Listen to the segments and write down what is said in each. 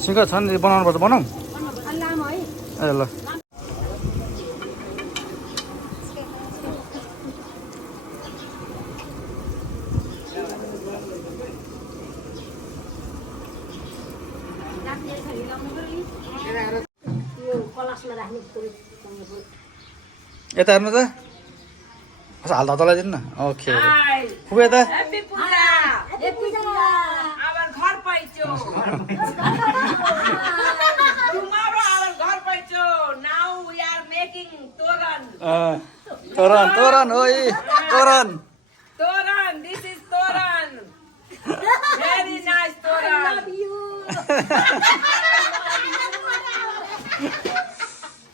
सिङ्गा छ नि बनाउनुपर्छ बनाऊ ए ल यता हेर्नु त हाल्दा तलाई दिनु न ओके पुग्यो यता तोरण तोरण ओइ तोरण Toran, this is Toran. Very nice Toran.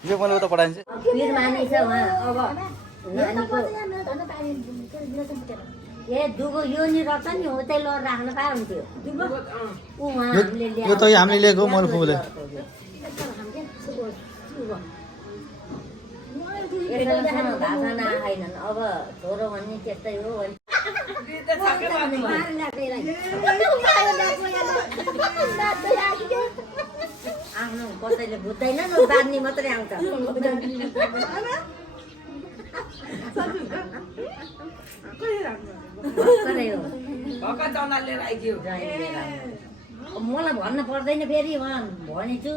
यो मैले उता पठाइदिन्छु यो त हामीले लिएको मैले फुले अब छोरो भन्ने त्यस्तै हो आफ्नो कसैले बुझ्दैन न बाँध्ने मात्रै आउँछ मलाई भन्न पर्दैन फेरि भनेछु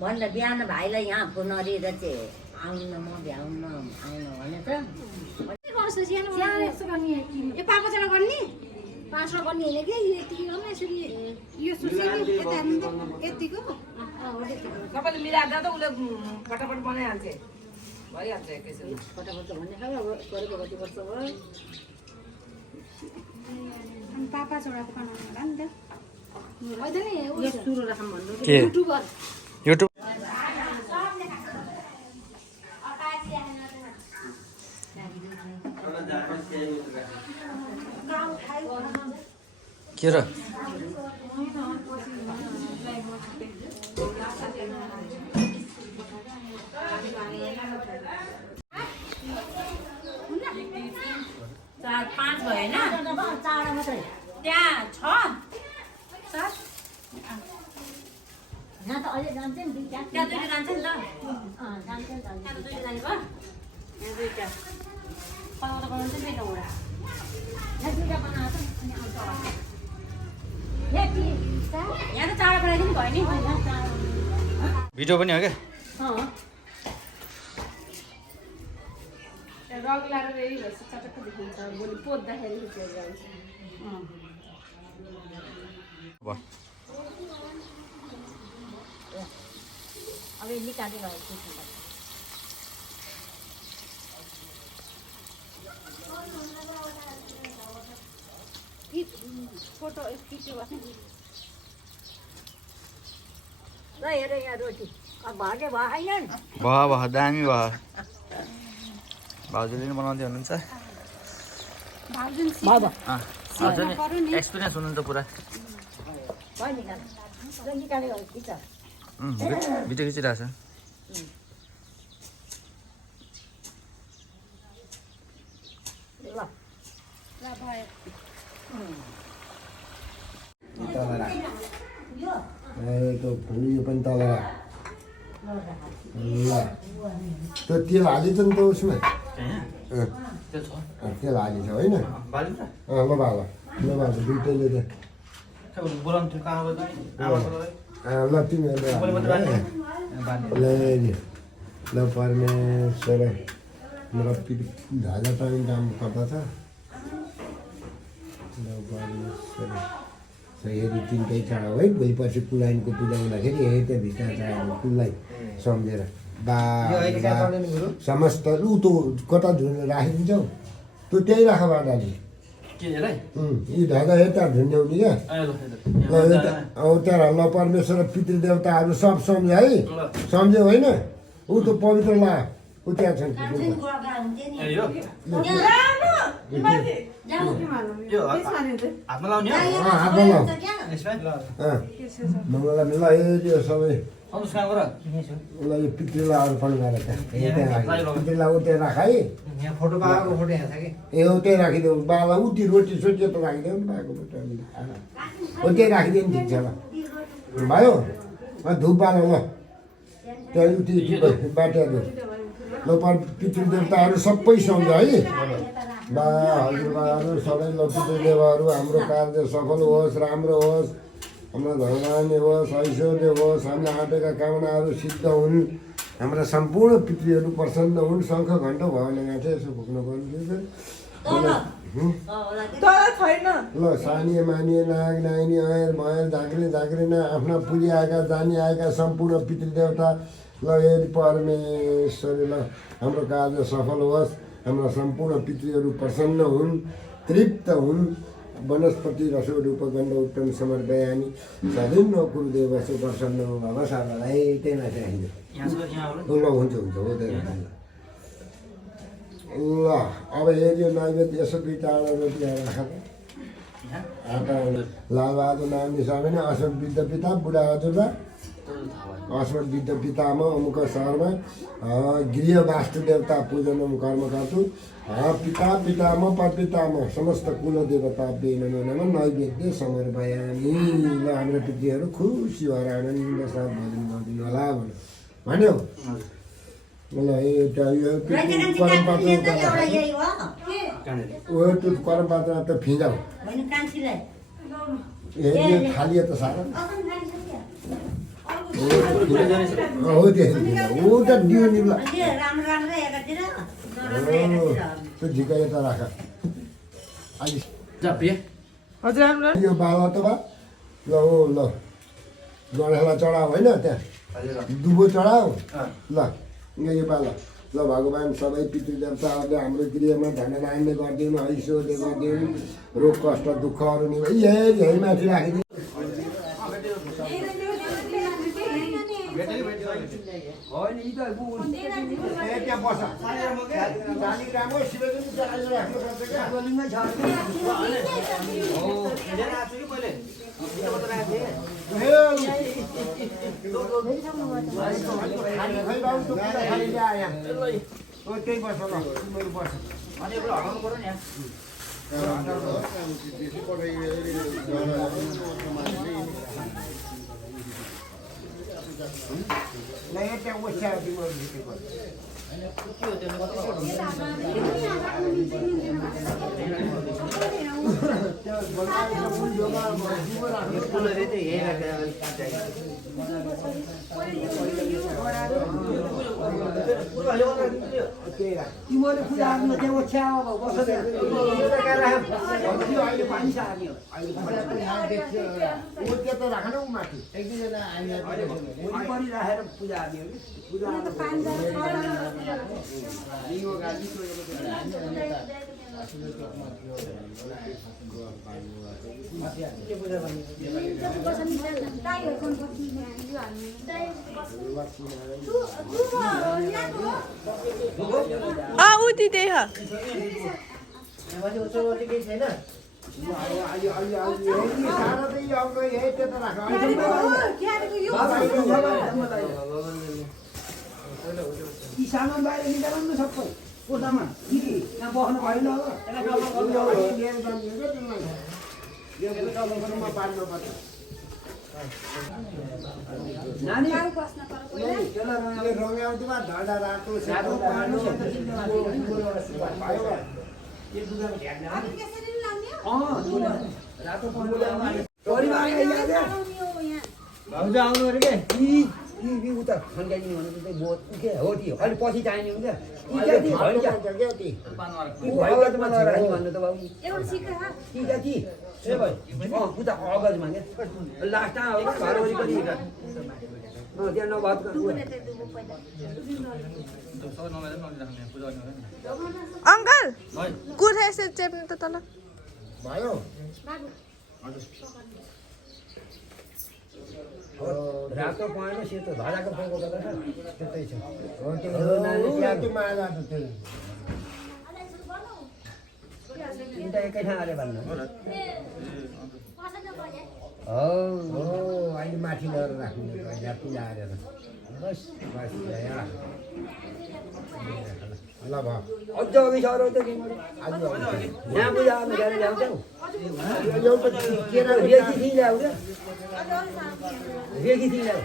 भनेर बिहान भाइलाई यहाँ फोन गरेर चाहिँ आउनु न म भ्याउनु आउनु भनेछ पाँचवटा गर्ने होइन कि यतिको यसरी यो यतिको सबैले मिलाएर त उसले फटाफट बनाइहाल्छ भइहाल्छ एकैछिन फटाफट भन्ने खालको गरेको कति वर्ष भयो अनि पाँचवटाको बनाउनु होला नि त होइन नि सुरु राखौँ भन्नु युट्युबर युट्युब के र चार पाँच भयो होइन चारवटा मात्रै त्यहाँ छ सात यहाँ त अहिले जान्छ नि दुईवटा त्यहाँ दुईवटा जान्छ नि त जान्छ नि त त्यहाँ त दुईवटा जाने भयो यहाँ दुईवटा कताबाट बनाउँछ नि फेरि एउटा यहाँ दुईवटा बनाएको छ अनि आउँछ यहाँ त चाडा बनाइदिनु भयो नि भिडियो पनि हो क्या रगलाएर रेडी भएपछि चटक्क देखिन्छ भोलि पोत्दाखेरि खिचेर जान्छ अब निकालेर फोटो खिच्यो भने ल हेर यहाँ रोटी भागे भएन भयो दामी भयो भाउजूले पनि बनाउँदै हुनुहुन्छ एक्सपिरियन्स हुनुहुन्छ पुरा निकालेको खिच भिडियो खिचिरहेको छ त्यो यो पनि तल ल त्यो तेल हालिन्छ नि त उसमा तेल हालिन्छ होइन ल भाल दुइटैले ल तिमीहरूले ल परमेश्वर मेरो ढाला पनि काम पर्दछ ल परमेश्वर हेरी तिनटै चाड है भोलि पछि कुलाइनको पूजा हुँदाखेरि यही त भित्र चाड कुललाई सम्झेर बा समस्त ऊ त कता झुन्ड राखिदिन्छौ तँ त्यही राख बाटाले यी ढाका यता झुन्ड्याउने क्या ल यता अब त्यहाँ ल परमेश्वर पितृदेवताहरू सब सम्झ्यो है सम्झ्यो होइन ऊ त पवित्र ला ऊ त्यहाँ छन् हातमा लाउने मङ्गला मिला यो सबै सन्तोष कहाँ गर उसलाई यो पितृलाई अर्पण गरेर त्यहाँ राख्यो पितृलाई उतै राखाइ यहाँ फोटो बाबाको फोटो यहाँ छ कि ए उतै राखिदेऊ बाबालाई उति रोटी सोटी त राखिदेऊ नि बाबाको उतै राखिदियो नि ठिक छ ल भयो धुप बाल ल त्यहाँ उति बाटिहाल्यो ल पितृदेवताहरू सबै सम्झ है बा हजुरबाहरू सबै ल पितृदेवहरू हाम्रो कार्य सफल होस् राम्रो होस् हाम्रो धनधान्य होस् ऐश्वर्य होस् हाम्रा आँटेका कामनाहरू सिद्ध हुन् हाम्रा सम्पूर्ण पितृहरू प्रसन्न हुन् शङ्ख घण्ट भयो भने यहाँ चाहिँ यसो फुक्नु पर्ने ल सानिए मानिए नाग नाइनी अयर भयर झाँक्रे झाँक्रेना आफ्ना पुरी आएका जानी आएका सम्पूर्ण पितृदेवता ल हे परमेश्वरी ल हाम्रो कार्य सफल होस् हाम्रा सम्पूर्ण पितृहरू प्रसन्न हुन् तृप्त हुन् वनस्पति रसोड उपगण्ड उत्तम समर्पयामि सदिन्नो कुलदेवसु प्रसन्न भव सर्वदाई त्यही माथि राखिदियो ल हुन्छ हुन्छ हो त्यही ल अब हेऱ्यो नैवेद्य यसो बिटाएर रोटी राख आटा लालबहादुर नाम निसाबेन अशोक वृद्ध पिता बुढा हजुरबा अशोक वृद्ध पितामा अमुक सहरमा गृह वास्तु देवता पूजन कर्म गर्छु पिता पितामा परपितामा समस्त कुल देवता बेनमो नम नैवेद्य समर्पयामि ल हाम्रो पितृहरू खुसी भएर आनन्द साथ भोजन गरिदिनु होला भन्यो ल एउटा यो परम्परा त्यो परम्परा त फिजाउ ए खालिए त साह्रो हो त्यो दियो नि ल त्यो झिका यता राख यो बाला त बा ल हो ल गणेशलाई चढाऊ होइन त्यहाँ दुबो चढाऊ ल यो बाला ल भगवान् सबै पितृदेवताहरूले हाम्रो गृहमा धनधान्य गरिदिनु ऐश्वर्य गरिदिनु रोग कष्ट दुःखहरू नि यही माथि राखिदिनु होइन यी त त्यहाँ बस जानी राम्रो शिवजी राख्नुपर्छ क्या त्यही बस ल तिमीहरू बस ल त्यहाँ ओछ्याएर तिमीहरू तिमीहरूले पूजा आफ्नो त्यहाँ ओछ्याउ त राख न माथि एक दुईजना वरिपरि राखेर पूजा उति त्यही हो सामान बाहिर निकाल्नु सबै कोठामा यहाँ बस्नु भएन नानी रङ्गाउँदो धडा रातो भाउजू आउनु अरे के उता खन्काइदिनु भनेको चाहिँ बोट के हो त्यो अहिले पछि चाहिने हुन्छ उता अगजमा क्या लास्टमा घर वरिपरि त्यहाँ नभए अङ्कल कुर्था यसरी चेप्नु त तल भयो रातो पहेँलो सेतो धराको पोको त त्यतै छ तिनवटा एकै ठाउँ अरे भन्नु अहिले माथि लगेर राख्नु पूजा गरेर बस बस ल भयो अझ अघि सर त आज यहाँ पूजा गर्नु जाने ल्याउँछौ एउटा केरा रेखी थिइ ल्याउ क्या रेखी थिइ ल्याउ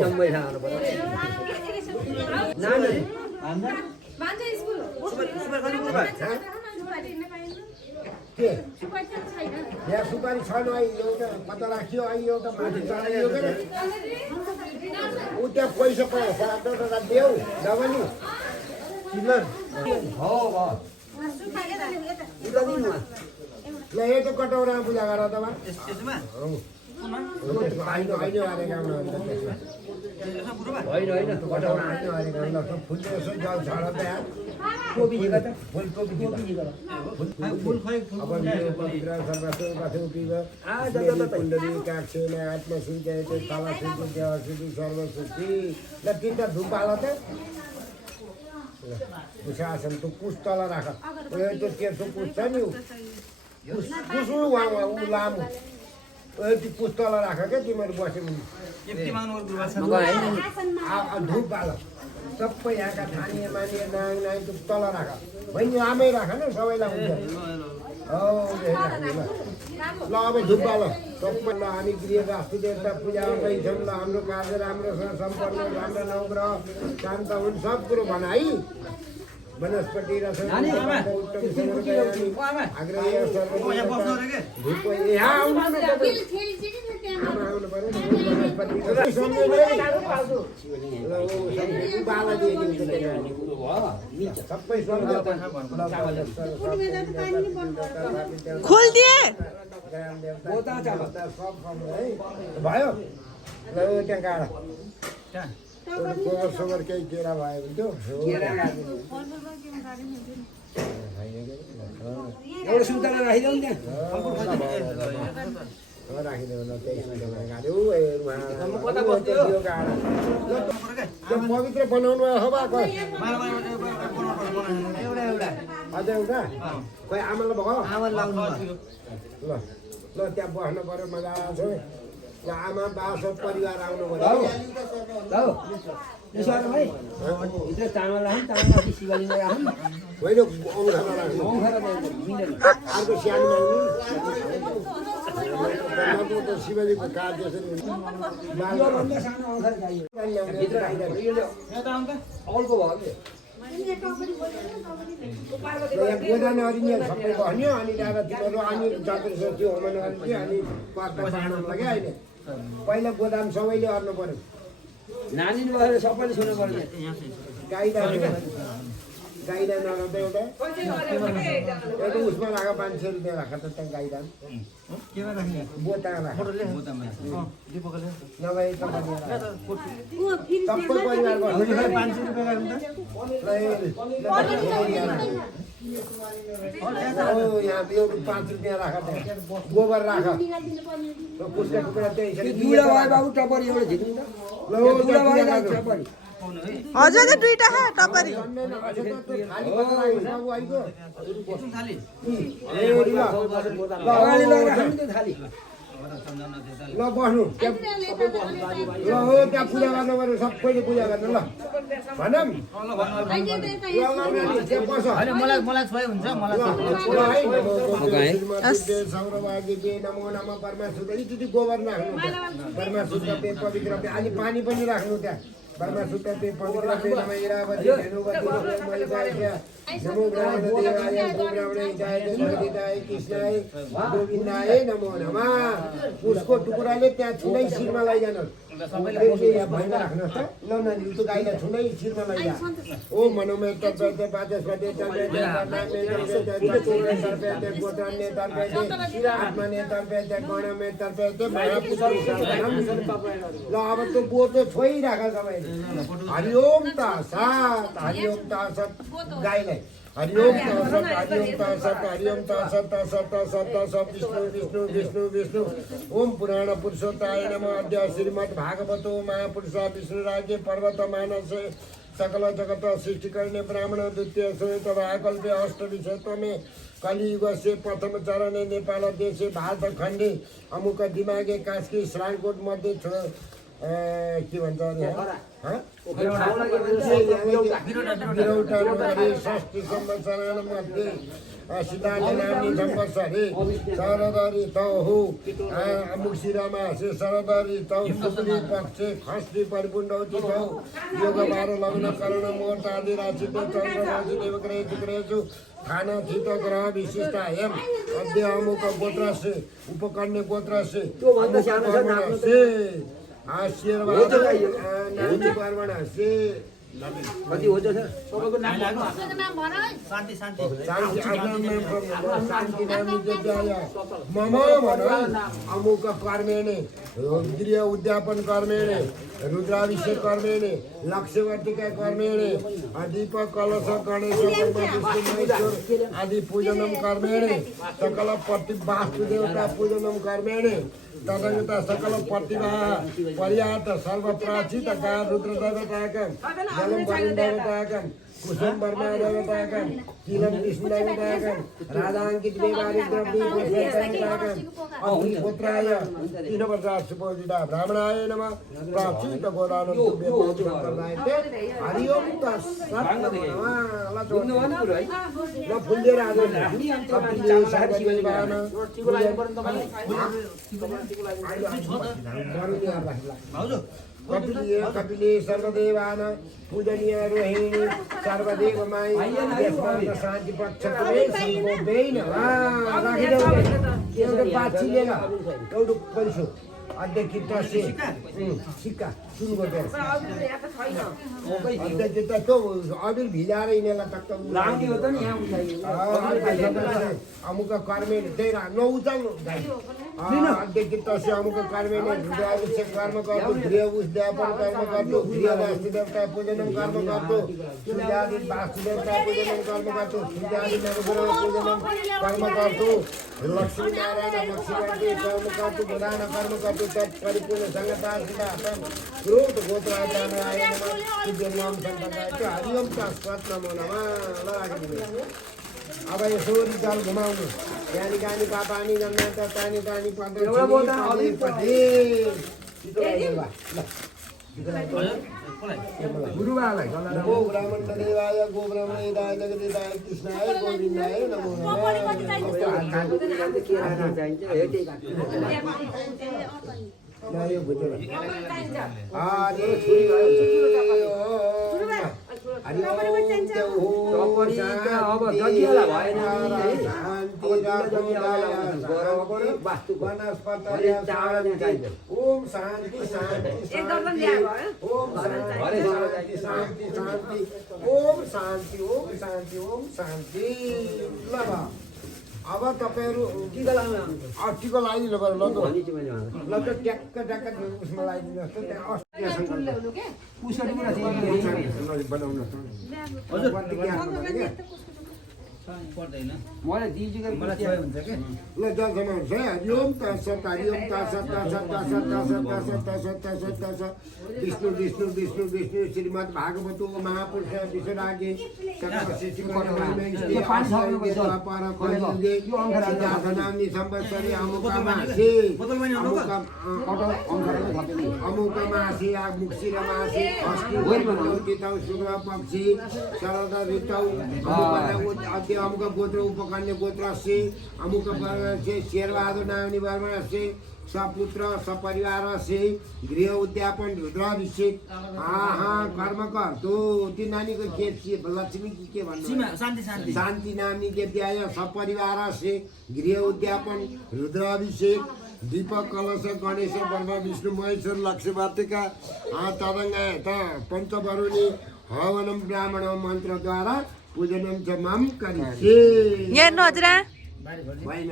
जम्मै खानु पर्यो नानी के यहाँ सुपारी छैन एउटा कता राखियो अहिले एउटा माथि चढाइयो के ऊ त्यहाँ पैसा पायो 7-8 देऊ डबली किन हो भयो उता दिनु ल यतो कटौरामा पूजा गर त बा यसमा होइन अहिले वाले गाउँ होइन होइन कटाउन अहिले वाले गाउँ फुलले यसो जल छाड त्यहाँ कोपी जिगा त फुलकोपी जिगा फुल खै अब यो पवित्र सर्वस्व कथो पिब कुण्डली काक्षेले आत्मशुद्धि तलशुद्धि देवशुद्धि सर्वशुद्धि ल तिनवटा धुप हाल त कुशासन त कुस तल राख त्यो तेर्सो कुस छ नि कुस उहाँ ऊ लामो त्यो कुस तल राख क्या तिमीहरू बस्यो भने यति माग्नु गुरुबा धुप हाल सबै यहाँका खाने माने नाङ नाङ त्यो तल राख बहिनी लामै राख न सबैलाई हुन्छ ल अब धुप हाल सबै ल हामी गृह वास्तु देवता पूजा गर्दैछौँ ल हाम्रो कार्य राम्रोसँग सम्पन्न राम्रो नवग्रह शान्त हुन् सब कुरो भन है वनस्पति रस आग्रह धुप यहाँ आउनु न आउनु पर्यो खोल दिए भयो ल त्यहाँ गाडा गोबर सोबर केही केरा भयो भने एउटा सुन्तला राखिदेऊ नि त्यहाँ राखिदेऊ न त्यही सुन्तला गाड्यो पवित्र बनाउनु हो बा अझ एउटा खोइ आमालाई भयो आमा लाउनु ल ल त्यहाँ बस्नु पर्यो मजा छ आमा बा सब परिवार आउनु पर्यो ल यसो गर भाइ भित्र चामल राखौँ चामल राखी शिवलिङ्ग राखौँ होइन औँखामा राख्नु अर्को सानो माग्नु शिवजीको काठ जसरी योभन्दा सानो औँखा चाहियो भित्र राखिदिनु औलको भयो कि गोदान अरिने सबै भन्यो अनि दादा तिमीहरू अनि जात्रा सोच्यो होमन अरिन्थ्यो अनि कर्ता पार्न लाग्यो अहिले पहिला गोदाम सबैले अर्नु पर्यो नानी भएर सबैले सुन्नु पर्ने गाईदान नराउँदा एउटा उसमा राख 500 रुपियाँ राख त त्यहाँ गाईदान बोता राख नभए सबै परिवार यहाँ 5 रुपियाँ राख त्यहाँ गोबर राख पुस्का टुक्रा त्यही दुईवटा भयो बाबु टपरी एउटा झिक्नु त दुईवटा भयो टपरी हजुर दुईटा है टपरी अगाडि लगेर राख्नु त्यो थाली ल बस्नु ल हो त्यहाँ पूजा गर्नु पर्यो सबैले पूजा गर्नु ल भनौँ मलाई छोइ हुन्छ नमो नम परमाशुद्ध यति गोबर राख्नु परमाशुद्ध पे पवित्र पे अलि पानी पनि राख्नु त्यहाँ परमाशुद्ध पे पवित्र पे नम इरावती नमो ब्राह्मणदेवाय ब्राह्मणहिताय जगदिताय कृष्णाय गोविन्दाय नमो नमः उसको टुक्राले त्यहाँ छुनै शिरमा लैजानु राख्नुहोस् त ल नानी त्यो गाईलाई छुनै शिरमा लैजा ओ मनोमय तत्त्वते वाचस्पति तर्पेते तर्पेते गोत्रन्य तर्पेते आत्मने तर्पेते गणमे तर्पेते ल अब त्यो बोतो छोइराख सबैले हरिओम तत्सत् हरिओम तत्सत् गाईलाई हरिओम तत्सत् हरिओम तत्सत् हरिओम तत्सत् तत्सत् तत्सत् तत्सत् विष्णु विष्णु विष्णु विष्णु ओम पुराण पुरुषोत्ताय नमः अद्य श्रीमद् भागवतो महापुरुष विष्णु राज्य पर्वत मानसे सकल जगत सृष्टि करने ब्राह्मण द्वितीय सोय तथा कल्पे अष्टविषय तमे कलियुग से प्रथम चरण नेपाल देशे भारत खण्डे अमुक दिमागे कास्की श्राइनकोट मध्ये के भन्छ अरे षष्ठी संवत्सर मध्ये सिद्धान्तनाम्नी संवत्सरे शरदरी तौ मुक्सिरामा से शरदरी तौ शुक्ली पक्षे खष्टी परिपुण्डौति तौ योग 12 लग्न करण मुहूर्त आदि राशि चन्द्र राशि देवग्रहेषु खाना थित ग्रह विशिष्टायम अद्य अमुक गोत्र से उपकन्या गोत्र से कति हो छ सर शान्ति नामी मम भन अमुक कर्मेणे गृह उद्यापन कर्मेणे रुद्राभिषेक कर्मेणे लक्ष्यवर्तिका कर्मेणे दीपक कलश गणेश महेश्वर आदि पूजनम कर्मेणे सकल पति वास्तुदेवता पूजनम कर्मेणे तदंगता सकल प्रतिभा पर्याप्त सर्वप्राचित रुद्रदेवताकं जलम वरुणदेवताकं कुसुम वर्मा देवताकं कीलम विष्णु देवताकं राधांकित देवारि द्रव्य देवताकं अग्निहोत्राय 3 वर्षात् सुपोजिता ब्राह्मणाय नमः प्राचित गोदानं तुभ्यं मोक्षप्रदायते हरि ओम ल फुल्लेर आज कपिले सर्वदेवान कपिले सर्वदेवान पूजनीय रोहिणी सर्वदेवमाई यस्मात् शान्ति पक्षले सम्भवेन एउटा पाछिले ल एउटा पैसो अध्यक्ष सिक्का सुरु गर्दै अध्यक्ष त अबिर भिजाएर यिनीहरूलाई टक्क लाउने हो त नि यहाँ उठाइयो अमुक कर्मे त्यही नउचाल्नु अध्यक्ष अमुक कर्मे रुद्राभिषेक कर्म गर्दो गृह उद्यापन कर्म गर्दो गृह वास्तुदेवता पूजनम कर्म गर्दो सूर्यादि वास्तुदेवता पूजनम कर्म गर्दो सूर्यादि नवग्रह पूजनम कर्म गर्दो लक्ष्मी नारायण लक्ष्मीवर्ती कर्म गर्दो प्रधान कर्म गर्दो तत् परिपूर्ण संगता सिद्धार्थम क्रोध गोत्राय नमः दिव्यनाम सम्पदाय हरि ओम तस्मात् नमो नमः ल अब यसो रिचाल घुमाउनु यानी गानी पापानी जन्ना त तानी तानी पन्ध्र एउटा बोल्दा अलि गुरुबालाई गो ब्राह्मण देवाय गो ब्राह्मणेदाय जगदेदाय कृष्णाय गोविन्दाय नमो ओम शान्ति शान्ति ओम शान्ति शान्ति ओम शान्ति ओम शान्ति ओम शान्ति ल अब तपाईहरु टिका लगाइदिनु पर्यो ल त ट्याक्क ट्याक्क उसमा लगाइदिनु जस्तो त्यहाँ बनाउनु पर्दैन मलाई दिजीको मलाई चाहिँ हुन्छ के ल जसमा हुन्छ हरि ओम तत्सत् हरि ओम तत्सत् तत्सत् तत्सत् तत्सत् तत्सत् तत्सत् तत्सत् विष्णु विष्णु विष्णु विष्णु श्रीमद् भागवतो महापुरुष विश्वरागे नाम्नी संवत्सरे अमुकमासे अमुकमासे मुक्सिरमासे अस्ति शुक्ल पक्षी शरद ऋतौ अमुक गोत्र उपकन्या गोत्र से अमुक से शेरबहादुर नामनी वर्मा से सपुत्र सपरिवार से गृह उद्यापन रुद्राभिषेक कर्म गर्दो त्यो नानीको के लक्ष्मी के भन्नु शान्ति नामनी के व्याय सपरिवार से गृह उद्यापन रुद्राभिषेक दीपक कलश गणेश ब्रह्मा विष्णु महेश्वर लक्ष्मीवर्तिका तदङ्ग पञ्चवरुणी हवनम ब्राह्मण मन्त्रद्वारा पूजनम च माम करिसे यहाँ नजरा भएन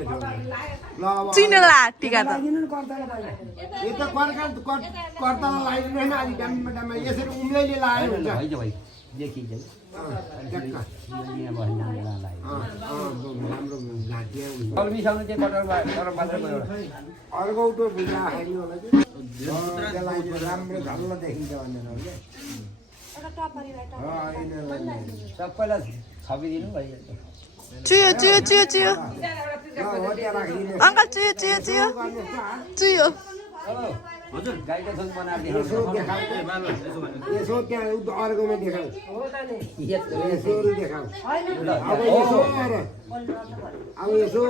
चिनला टिका त यो त कर्तालाई लाग्दैन हैन अलि डम्म यसरी उम्लेले लायो हुन्छ है भाइ देखिन्छ जक्का राम्रो घाटिया हुन्छ मिसाउनु चाहिँ कटर बाजारमा एउटा अर्को भिजा हाल्नु होला कि त्यसलाई राम्रो झल्ल देखिन्छ भनेर हो क्या सबैलाई छपिदिनु भइहाल्छ चुयो चुयो चुयो चुयो हो त्यहाँ राखिदिनु अङ्कल चुयो चुयो चुयो चुयो हजुर गाईको दुध बनाएर यसो देखाऊ यसो त्यहाँ अर्कोमा देखाऊ यसो देखाऊ अब यसो अब यसो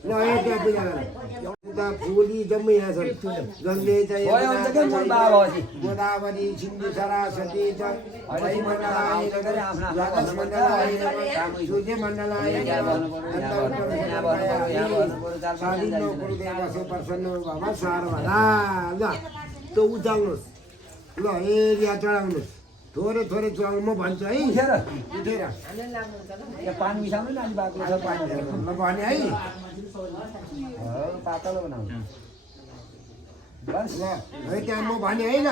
ल त्यहाँ पूजा गर उता फुली जम्मै यहाँ छन् जसले चाहिँ गोदावरी सिन्धु सरस्वती सूर्य मण्डलाय प्रसन्न भव सर्वदा ल त्यो उचाल्नुहोस् ल एरिया चढाउनुहोस् थोरै थोरै चढाउनु म भन्छु है उठेर पानी मिसाउनु नानी बाक्लो छ पानी ल भने है पातलो बनाउनु बस ल है त्यहाँ म भने है ल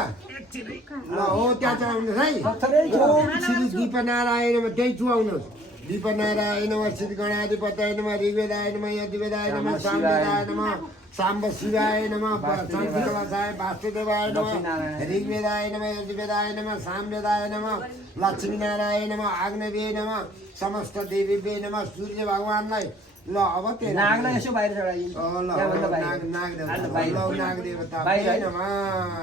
ल हो त्यहाँ चढाउनुहोस् है थोरै ओम श्री दीपनारायण त्यही चुहाउनुहोस् दीपनारायण श्री गणाधिपतय नमः ऋग्वेदाय नमः यजुर्वेदाय नमः सामवेदाय नमः साम्ब शिवाय नमः शान्तिकलासाय वासुदेवाय नमः ऋग्वेदाय नमः यजुर्वेदाय नमः सामवेदाय नमः लक्ष्मीनारायण नमः आग्नेय नमः समस्त देवीभ्यै नमः सूर्य भगवानलाई ल अब त्यो नागलाई यसो बाहिर चढाइदिनु नाग देवता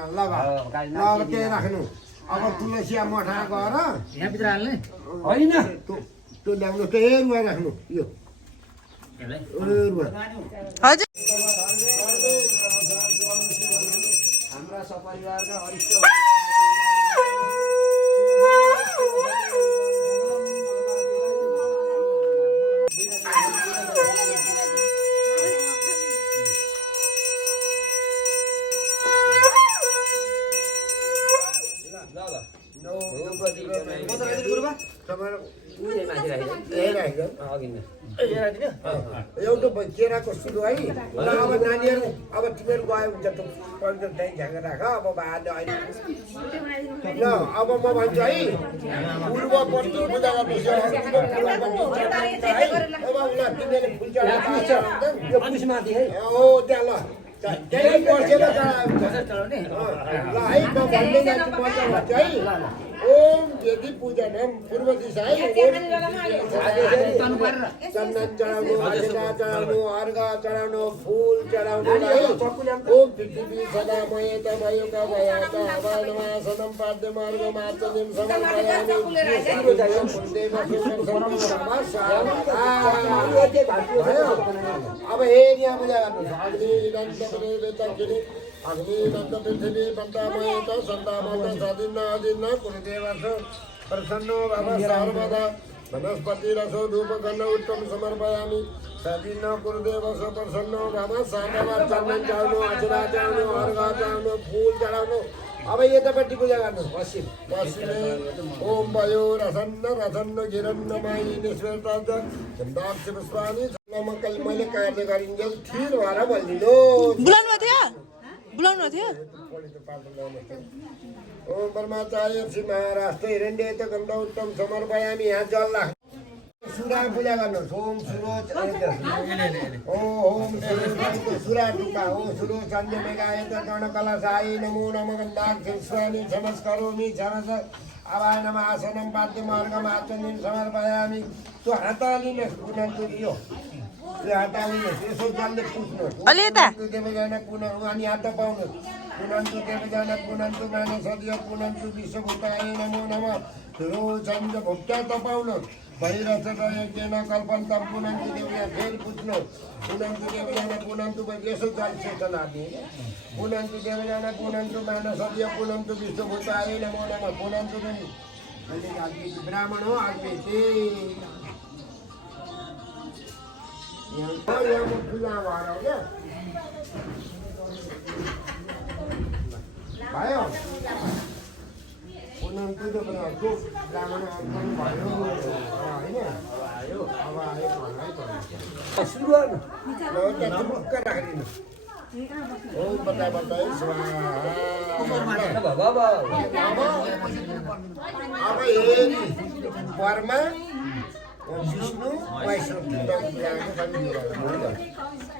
ल अब त्यही राख्नु अब तुलसिया मठा गएर यहाँभित्र हाल्ने होइन त्यो ल्याउनु त्यो एरुवा राख्नु यो एरुवा हजुर हाम्रा सपरिवारका वरिष्ठ एउटा केराको सुरु है ल अब नानीहरू अब तिमीहरू गयो हुन्छ पवित्र त्यहीँ झ्याङ्ग राख अब भाले अहिले ल अब म भन्छु है पूर्वपट्टि पूजा गर्दैछ अब ल तिमीहरू फुल पुलिसमाथि है हो त्यहाँ ल त्यही बसेर चढाउने ल है म भन्दै जान्छु म त भन्छु है ओम यदि पूजनम पूर्व दिशा है चन्दन चढाउनु हजेला चढाउनु अर्घ चढाउनु फुल चढाउनु ओम पृथ्वी सदा मयत भयका भयका हवा नमासनम पाद्यम अर्घ मार्चनिम समर्पयामि अब हेरिया पूजा गर्नु अग्नि अग्नि नन्द पृथ्वी पन्तामयत सन्तामत सदिन्न अदिन्न कुरुदेवस प्रसन्नो भव सर्वदा वनस्पतिरसो धूपकर्ण उत्तम समर्पयामि सदिन्न कुरुदेवस प्रसन्नो भव सामवा चन्दन चढाउनु अक्षरा चढाउनु अर्घ चढाउनु फुल चढाउनु अब यतापट्टि पूजा गर्नु पश्चिमे ओम भयो रसन्न गिरन्नमयी निस्वेता चन्दाक्ष पुष्पाणि मैले कार्य गरिन्जेल थिर भएर भनिदिनु बुलाउनु थियो ओम ब्रह्मचार्य श्री महाराष्ट्र हिरण्येत गन्ध उत्तम समर्पयामि यहाँ जल राख सुरा पूजा गर्नुहोस् ओम सुरोज ओम सुरा टुका ओम सुरो सन्ध्य मेघायत कर्णकलशाय नमो नमः गन्धाक्ष स्वामी नमस्करोमि झरस अवाय नमः आसनं पाद्यम अर्घम आचमनीं समर्पयामि त्यो हातालिनुहोस् पुनन्तु यो हातालिनुहोस् यसो जलले पुस्नुहोस् देवजान पुनः अनि हात पाउनुहोस् पुनन्तु देवजान पुनन्तु मानसदय पुनन्तु विश्वभूताय नमो नमः ठुलो चन्द्र भुक्ता तपाउनुहोस् भैरथ यज्ञ कल्पन्तं पुनन्तु देवजान फेरि पुज्नुहोस् पुनन्तु देवजान पुनन्तु यसो जल चेतना दिए पुनन्तु देवजान पुनन्तु मानसदय पुनन्तु विश्वभूताय नमो नमः पुनन्तु ब्राह्मण हो आज्ञे यहाँ पूजा भएर हो क्या भयो पुनन्तु त ब्राह्मण अर्पण भयो होइन अब आयो सुरु गर्नु ढुक्क राखिदिनु ओम बताए अब हेरी परमा विष्णु वैष्णव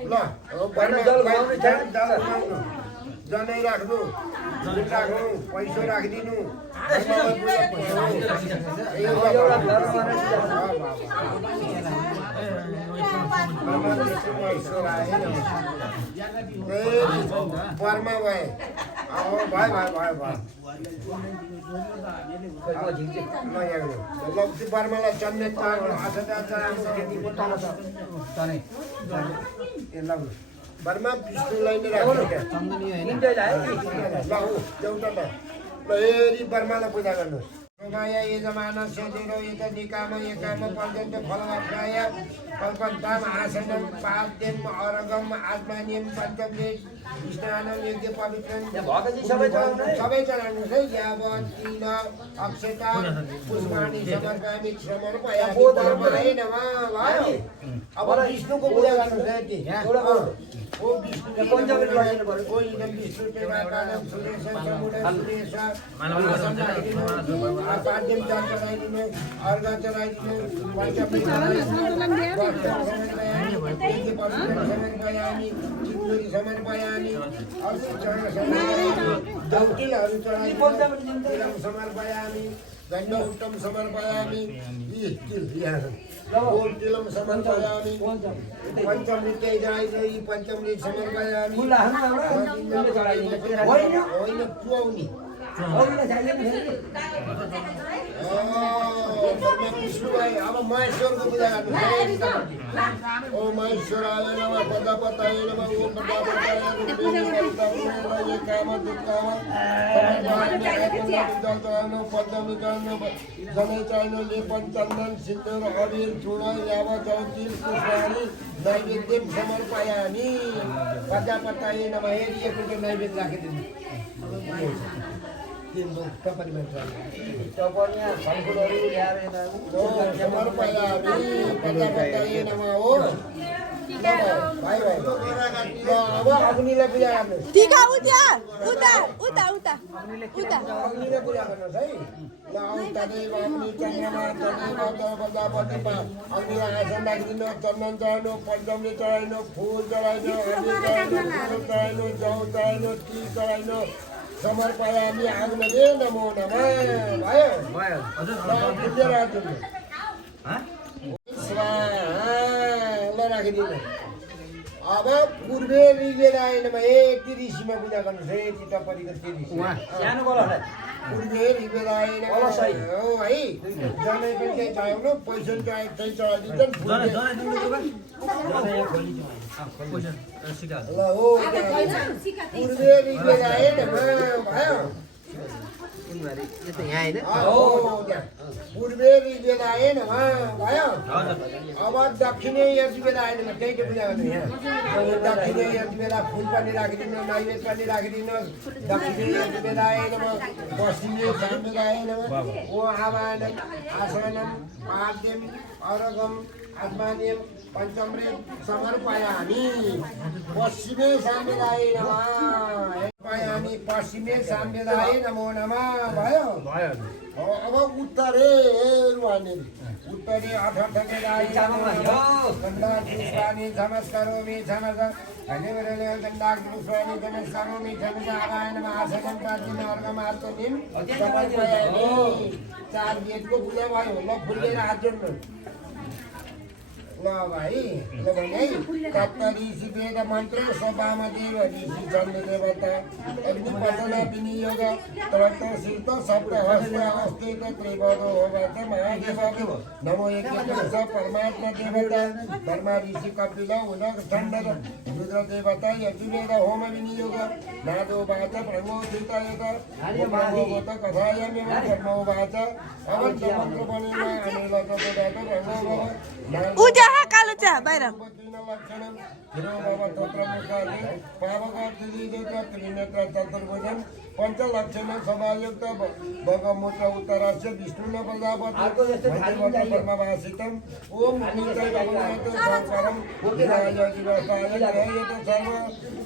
ल जनै राख्नु पैसो राखिदिनु परमा भए बर्मालाई जन्ने बर्मा विष्णुलाई नै राख्नु फेरि बर्मालाई पूजा गर्नुहोस् माया यजमान सेदेरो यत निकाम एकाम पर्यन्त फलवाप्राय कल्पन्ताम आसनम पाद्यम अरगम आत्मान्यम पञ्चमले स्नानम यज्ञ पवित्रम सबै चढाउनुहोस् है यावत तीन अक्षता पुष्पाणि समर्पयामि समर्पयामि परमाय नमः भयो अब विष्णुको पूजा गर्नुहोस् है यति ओ विष्णुको पञ्चमले लगाइनु पर्यो ओ इदम विष्णु देवतानाम सुरेश समुदय सुरेश पाद्यम जल चढाइदिनु अर्घ चढाइदिनु पञ्चमले समर्पयामि चितुरी समर्पयामि दौतिलहरू चढाइदिनु समर्पयामि दण्ड उत्तम समर्पयामि तिलम समर्पयामि पञ्चमृत्य चढाइदिनु पञ्चमृत समर्पयामि होइन पुवाउनी अब महेश्वरको पूजा गर्नु ओ महेश्वराय नमः पदापताय नमः ओम पदापताय काम दुकाम पद्मी चढ्नु जनै चढ्नु लेपन चन्दन सिन्दुर अबिर चूर्ण याव चौतिल पुष्पाणि नैवेद्यम समर्पयामि पदापताय नमः हेरिएको नैवेद्य राखिदिनु फलफुलहरू ल्याएर समर्पयामि नमः हो भाइ भाइ अब अग्निलाई पूजा गर्नुहोस् टिका उता उता उता उता उता अग्निलाई पूजा गर्नुहोस् है ल तदेव अग्नि चन्द्रमा तदेव प्रजापति अग्निलाई आसन राखिदिनु चन्दन चढाउनु पञ्चमले चढाइनु फुल चढाइनु चढाइनु जौ चढाइनु तिल चढाइनु समर्पयामि आग्नवे नमो नमः भयो ल राखिदिनु अब पूर्वे ऋग्वेदाय नमः यति ऋषिमा पूजा गर्नुहोस् है चित्तपरिको त्यो ऋषि पूर्वे ऋग्वेदाय नमः हो है जनै पनि त्यही चढाउनु पैसा चाहिँ चढाइदिन्छन् ल हो पूर्वे ऋग्वेदाय नमः भयो पूर्वे ऋग्वेदाय नमः भयो अब दक्षिणे यजुर्वेदाय नमः त्यही त पूजा गर्नु यहाँ दक्षिणे यजुर्वेदा फुल पनि राखिदिनु नैवेद्य पनि राखिदिनु दक्षिणे यजुर्वेदाय नमः पश्चिमे सामवेदाय नमः ओ आवाहनम आसनम पाद्यम अरगम आत्मान्यम पञ्चमृत समर्पयामि पश्चिमे सामवेदाय नमः पश्चिमे सामवेदाय नमो नमः भयो अब उत्तरे उत्तरे अठवेदाय दण्डाग्निपुष्पाणि नमस्करोमि दण्डाग्निपुष्पाणि नमस्करोमि आवाहनम आसनं पाद्यम अर्घम आत्मनिम समर्पयामि चार वेदको पूजा भयो ल फुलेर हात जोड्नु ल भाइ ल भने तत्त ऋषि वेद मन्त्र सभाम देव ऋषि चन्द्र देवता अग्निपतन विनियोग तत्त शिल्प सप्त हस्त अस्तित त्रिपदो होवत महादेव नमो एकपुरुष परमात्मा देवता धर्म ऋषि कपिल उदक ठण्डक रुद्र देवता यजुर्वेद होम विनियोग नादो वाच ब्रह्मोचित एक होमोगत कथायामेव ब्रह्मो वाच अवश्य मन्त्र बनेन अनिल तपदात ब्रह्मो उता कालो चिया बाहिर पंचलक्षण सभायुक्त भगमूत्र उत्तरास्य विष्णु प्रजापति ब्रह्मवासितम ओम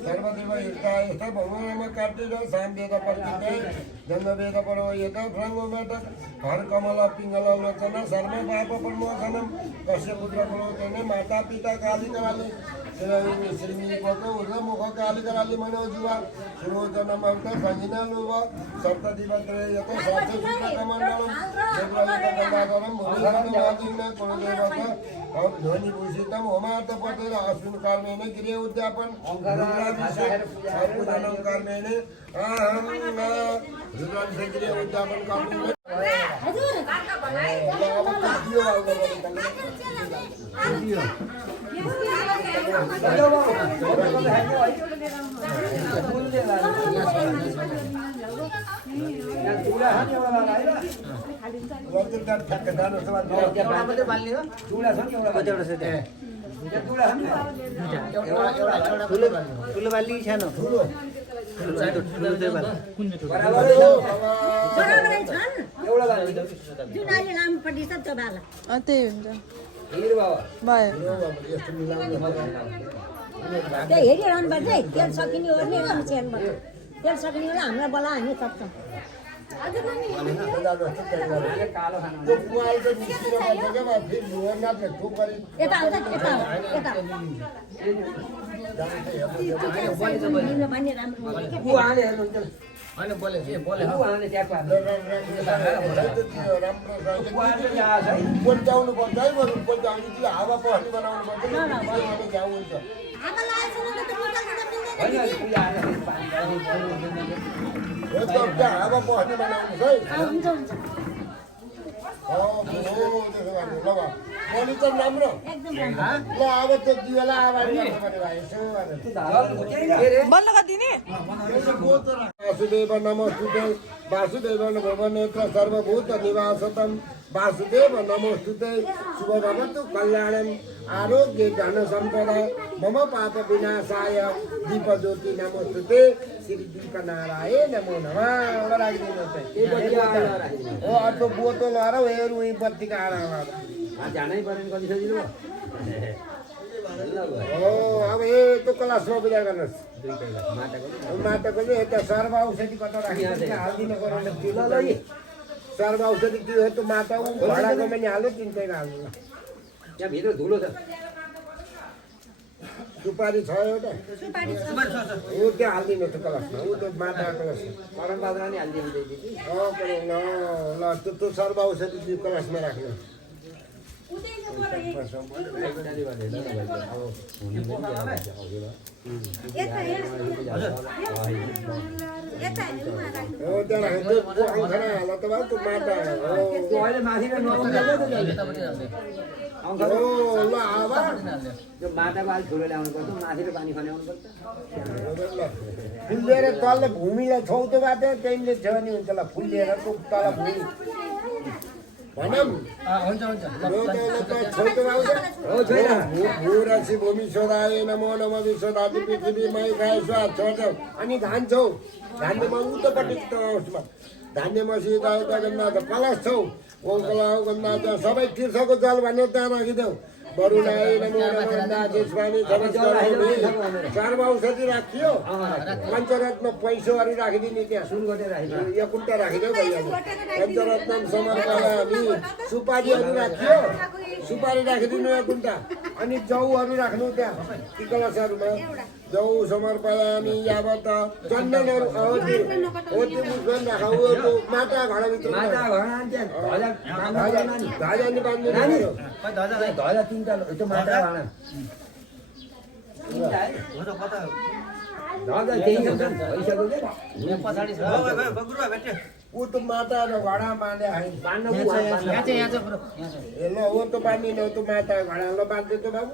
सर्वदेव युक्ताय भगवान कार्तिक सामवेद प्रतिदय जन्मवेद परोयत ब्रह्मवेद हर कमल पिंगल लोचन सर्व पाप प्रमोचनम कश्य पुत्र प्रलोचन माता पिता काली कराली श्रीमती उर्ध मुख काली कराली मनोजुवा सुलोचन ममता संगीना लोभ सप्तति पत्र यतो साक्षी सुप्रत मंडलम देवराज गंगाधरम मुनिगण वादिना कुलदेवत और ध्वनि भूषितम होमार्थ पटेर अश्विन कर्मेण गृह उद्यापन सर्वदानं कर्मेण अहं रुद्राभिषेक गृह उद्यापन कर्मेण ठुलो बाली सानो जुन अहिले लामपट्टि छ त्यो बाला त्यही हुन्छ हीर बाबा भयो त्यो हेरिरहनुपर्छ है तेल सकिने हो नि राम्रो चेनमा तेल सकिने हो हामीलाई बोला हामी सक्छौँ यता आउँछ यता यता भन्ने राम्रो ऊ आले हेर्नुहुन्छ हैन बोले ऊ आले ट्याक पल्टाउनु पर्छ है बरु पल्टाउनु कि हावा पहली बनाउनु पर्छ जाउँ हुन्छ आमा लागेको छ त हैन ऊ आले एकदम हावा पहली बनाउनु है हुन्छ हुन्छ बोली त राम्रो एकदम ल अब त्यो दिवाला अगाडि यसो बन्द गरिदिने वासुदेव नमोस्तुते वासुदेव भुवनेत्र सर्वभूत निवासतम वासुदेव नमोस्तुते शुभ भवतु कल्याणम आरोग्य धन सम्पदा मम पाप विनाशाय दीप ज्योति नमोस्तुते श्री दीप नारायण नमो नमः ओ अर्को बोतल आएर हेर उही बत्तीका आएर जानै पर्यो नि कति सजिलो हो अब ए त्यो क्लासमा बुझा गर्नुहोस् माटाको चाहिँ यता सर्व औषधि कता राखिन्छ हालिदिनु पर्यो सर्व औषधि के हो त्यो माटा घडाको पनि हाल्यो तिनटैमा हाल्नु त्यहाँ भित्र धुलो छ सुपारी छ एउटा ऊ त्यो हालिदिनु त्यो क्लासमा ऊ त्यो माटाको क्लास परम बादरा नि हालिदिनु ल त्यो सर्व औषधि त्यो क्लासमा राख्नु हो त्यहाँ राख्नु त्यो आउँछ हाल त भयो त्यो माटा त्यो अहिले माथि र हो ल अब त्यो माटाको अलिक ठुलो ल्याउनु पर्छ माथि र पानी खन्याउनु पर्छ फुलिएर तल भूमिलाई छौतो बाटो त्यहीले छ नि हुन्छ ल फुलिएर तल भूमि भनौँ हुन्छ हुन्छ छौतो भूरसी भूमि सोधाए नमो नम विश्वधातु पृथ्वीमै खाए स्वाद छोड्छौ अनि धान्छौ धान्यमा उतपट्टि उसमा धान्यमा सिधा जगन्नाथ कलश छौ ओकला गन्नाथ सबै तीर्थको जल भन्यो त्यहाँ राखिदेऊ वरुणाय नमो नमः स्वामी सर्व औषधि राखियो पञ्चरत्न पैसोहरू राखिदिने त्यहाँ यकुण्टा राखिदेऊ भइहाल्यो पञ्चरत्न समर्पयामि सुपारीहरू राखियो सुपारी राखिदिनु यकुण्टा अनि जौहरू राख्नु त्यहाँ ती कलशहरूमा जौ समर्पयामि यावत चन्दनहरू हो त्यो मुखन राखौ माटा घडाभित्र ध्वजा नि बाँध्नु ध्वजा तिनवटा त्यो माटा भाँडा ध्वजा त्यही छ भइसक्यो ऊ त माटा र घडा बाँधे बाँड्न ल हो त बाँधिन त माटा घडा ल बाँध्दै त बाबु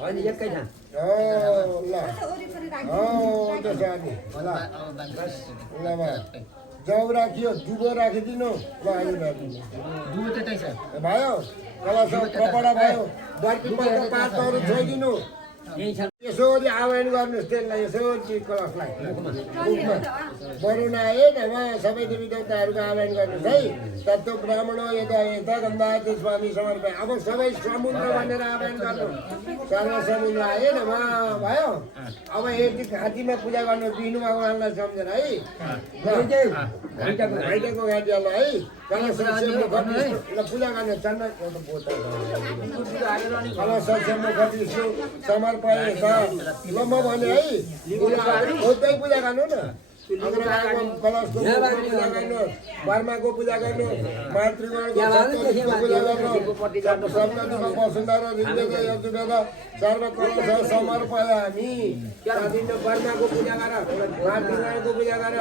होइन एकै ठाउँ ल त्यसो अनि ल जौ राखियो दुबो राखिदिनु ल अहिले भयो कलश कपडा भयो बर्पीपलको पातहरू छोइदिनु यसरी आह्वान गर्नुहोस् त्यसलाई यसरी कलशलाई वरुणा है नम सबै देवी देवताहरूको आह्वान गर्नुहोस् है तत्त्व ब्राह्मणो यता यता गन्धाथ स्वामी समर्पय अब सबै समुद्र भनेर आह्वान गर्नु सर्व समुद्र है नम भयो अब यति घाँटीमा पूजा गर्नु विष्णु भगवान्लाई सम्झेर है घाइटेको घाँटीहरूलाई है कलश पूजा गर्ने चन्द्र कलश विष्णु समर्पय ल म भने है खोज्दै पूजा गर्नु न कलशको पूजा गर्नु बर्माको पूजा गर्नु मातृगणको पूजा गर्नु सप्तमीमा वसुन्धरा ऋग्वेद यजुर्वेद सर्व कलश समर्पयामि त्यहाँदेखि बर्माको पूजा गर मातृगणको पूजा गर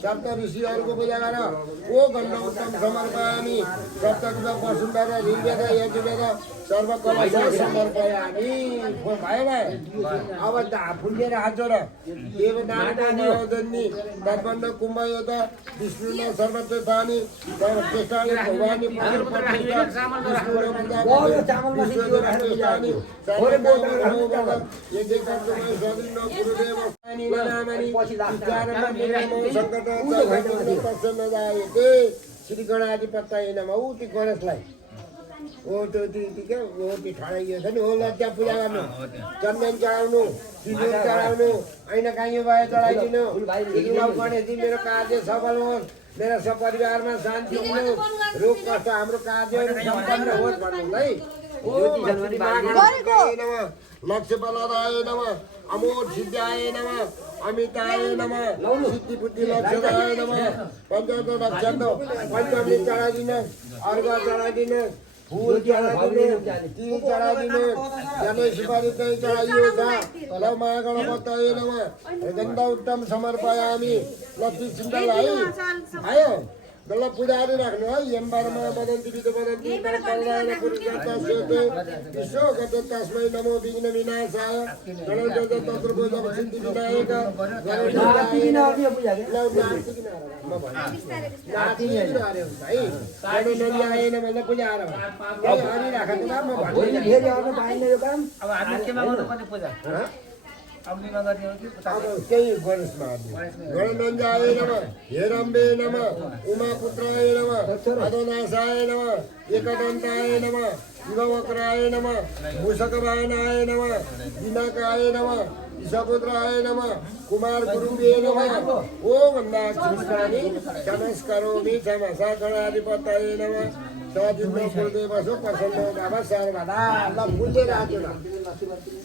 सप्त ऋषिहरूको पूजा गर ओ गन्ध उत्तम समर्पयामि सप्तमीमा वसुन्धरा ऋग्वेद यजुर्वेद सर्व कलश समर्पयामि भयो भाइ अब फुलेर हात जोड देवदानी दर्पण कुम्भ योदा विष्णुले सर्वत्र पानी चेष्टाले भगवानी श्री गणाधिपत्य नमः ती गणेशलाई ठडाइयो छ नि हो लज्जा पूजा गर्नु चन्दन चढाउनु सिन्दुर चढाउनु ऐना काइयो भए चढाइदिनु गणेशजी मेरो कार्य सफल होस् मेरो सपरिवारमा शान्ति होस् रोग कष्ट हाम्रो कार्यहरू सम्पन्न होस् भन्नु है लक्ष्य बलदाय नमः अमोघ सिद्धाय नमः अमिताय नमः सिद्धि बुद्धि लक्ष्यदाय नमः पञ्चायत लक्ष्य पञ्चमी चढाइदिनु अर्घ चढाइदिनु फूल चढाइदिनु तिल चढाइदिनु जनै सुपारी चाहिँ चढाइयो छ ल महागणपतये नमः गन्ध उत्तम समर्पयामि लक्ष्मी सिन्धल है आयो ल पूजाहरू राख्नु है यम्बारमा वदन्ति विदो वदन्ति कल्याण पुरुषता सेते विश्वगत तस्मै नमो विघ्न विनाशाय गणेश तत्र पूजक सिद्धि विनायक त्यही गणेशमा गणनन्जाय नमः हेरम्बे नमः उमापुत्राय नमः अदनाशाय नमः एकदन्ताय नमः शिववक्राय नमः मूषकवाहनाय नमः दिनकाय नमः ईशपुत्राय नमः कुमार गुरुवे नमः ओम अन्नाक्षिष्टानि नमस्करोमि क्षमसा गणाधिपतये नमः सजिन्द्र कुलदेवसु प्रसन्न बाबा सर्वदा ल फुल्दै राख्यो न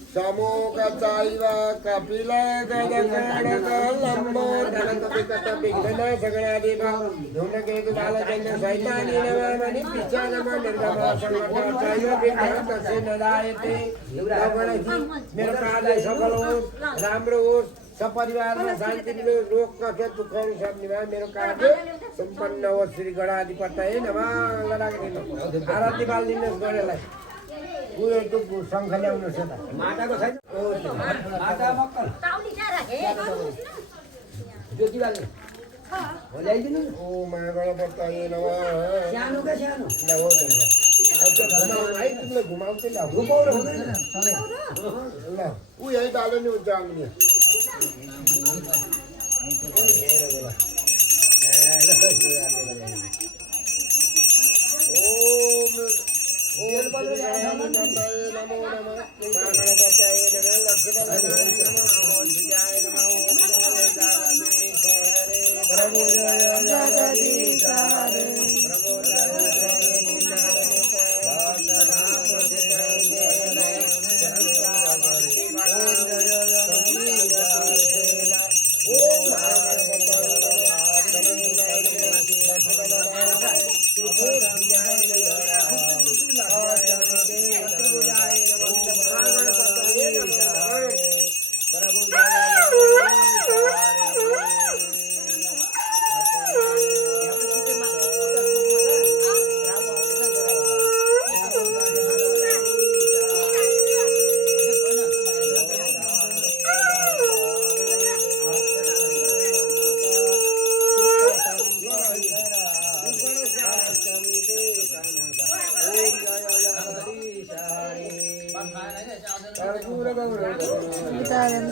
समोक चाइव कपिल गजगणक लम्बो धनक विकट विघ्न सगणाधिप धूम्रकेतु बालचन्द्र सैतानि नमामि पिचा नमः निर्गमा संगठन चाइव विघ्न तस्य नदायते गणेशजी मेरो कार्य सफल होस् राम्रो होस् सपरिवारमा शान्ति दिनुहोस् रोग कष्ट दुःखहरू सक्नेमा मेरो कार्य सम्पन्न होस् श्री गणाधिपतये नमः आरती बालिदिनुहोस् गणेशलाई उयो शङ्ख ल्याउनुहोस् यता माटाको छैन ज्योति बाल्ने ल्याइदिनु ओ महागणपतये नमः सानो का सानो घुमाउँदै ल ऊ यही बाल्यो नि हुन्छ आउने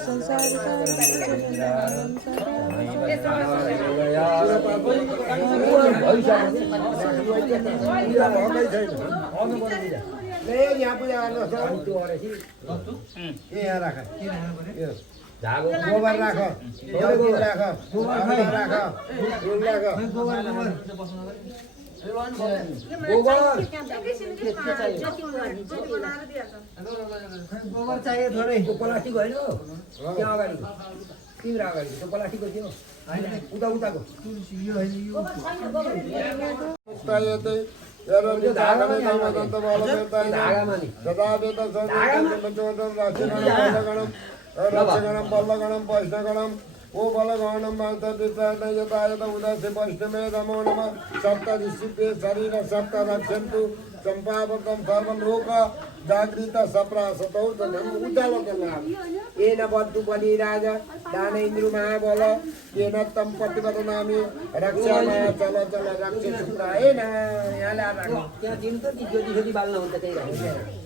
संसार यहाँ पूजा गर्नुहोस् यहाँ राख झागो गोबर राख जलपुर राख राख फुल राख गोबर चाहियो थोरै त्यो प्लास्टिक होइन हो त्यहाँ अगाडि तिम्रो अगाडि त्यो प्लास्टिकको थियो होइन उता उताको रक्षगणम बल्लगणम वैष्णगणम ओ बलगणम मांसपित्राय यतायत उदस्य वैष्णवे नमो नमः सप्त ऋषिभ्ये शरीर सप्त रक्षन्तु सम्पावकं सर्वलोक जागृत सप्रासतौ धनम उजालो कल्याण येन बद्धु बलिराज दानेन्द्र महाबल येन तम प्रतिपदनामि रक्षामा चल चल रक्ष सुत्रायन यहाँ ल्याएर त्यहाँ दिनु त ज्योति ज्योति बाल्न हुन्छ त्यही राखेको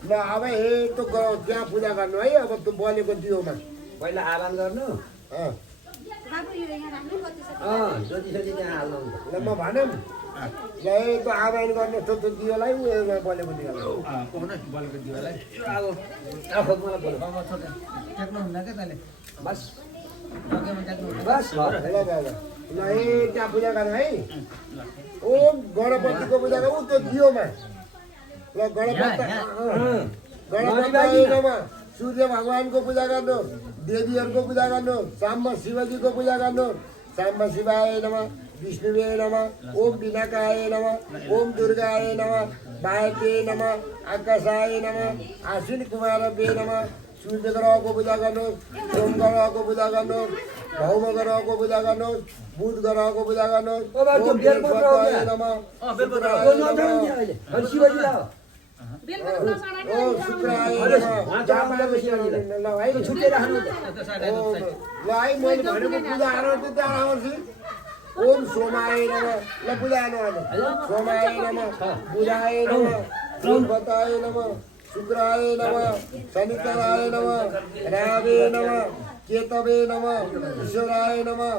ल अब हे त्यो त्यहाँ पूजा गर्नु है अब त्यो बलेको दियोमा पहिला आह्वान गर्नु अँ ज्योति ज्योति त्यहाँ हाल्नु हुन्छ ल म भनौँ ल त्यो आह्वान गर्नु त्यो दियोलाई उयोमा बलेको दियोलाई आफू मलाई बोल्नु बस बस ल बाबा ल हे त्यहाँ पूजा गर्नु है ओ गणपतिको पूजा गर्नु त्यो दियोमा ल गणपति नमः सूर्य भगवानको पूजा गर्नु देवीहरूको पूजा गर्नु साम्ब शिवजीको पूजा गर्नु साम्ब शिवाय नमः विष्णुवे नमः ओम विनाकाय नमः ओम दुर्गाय नमः वायवे नमः आकाशाय नमः आश्विन कुमारवे नमः सूर्य ग्रहको पूजा गर्नुहोस् सोम ग्रहको पूजा गर्नुहोस् भौम ग्रहको पूजा गर्नुहोस् बुध ग्रहको पूजा गर्नुहोस् ओम बृहस्पतये नमः शिवजी लाओ ओ शुक्राय नमः ल है छुट्टै राख्नु ल है मैले भनेको पूजा आरती त्यहाँ आउँछु ओम सोमाय नमः ल पूजा गर्नु सोमाय नमः बुधाय नमः बृहस्पतये नमः शुक्राय नमः शनिचराय नमः रावे नमः केतवे नमः ईश्वराय नमः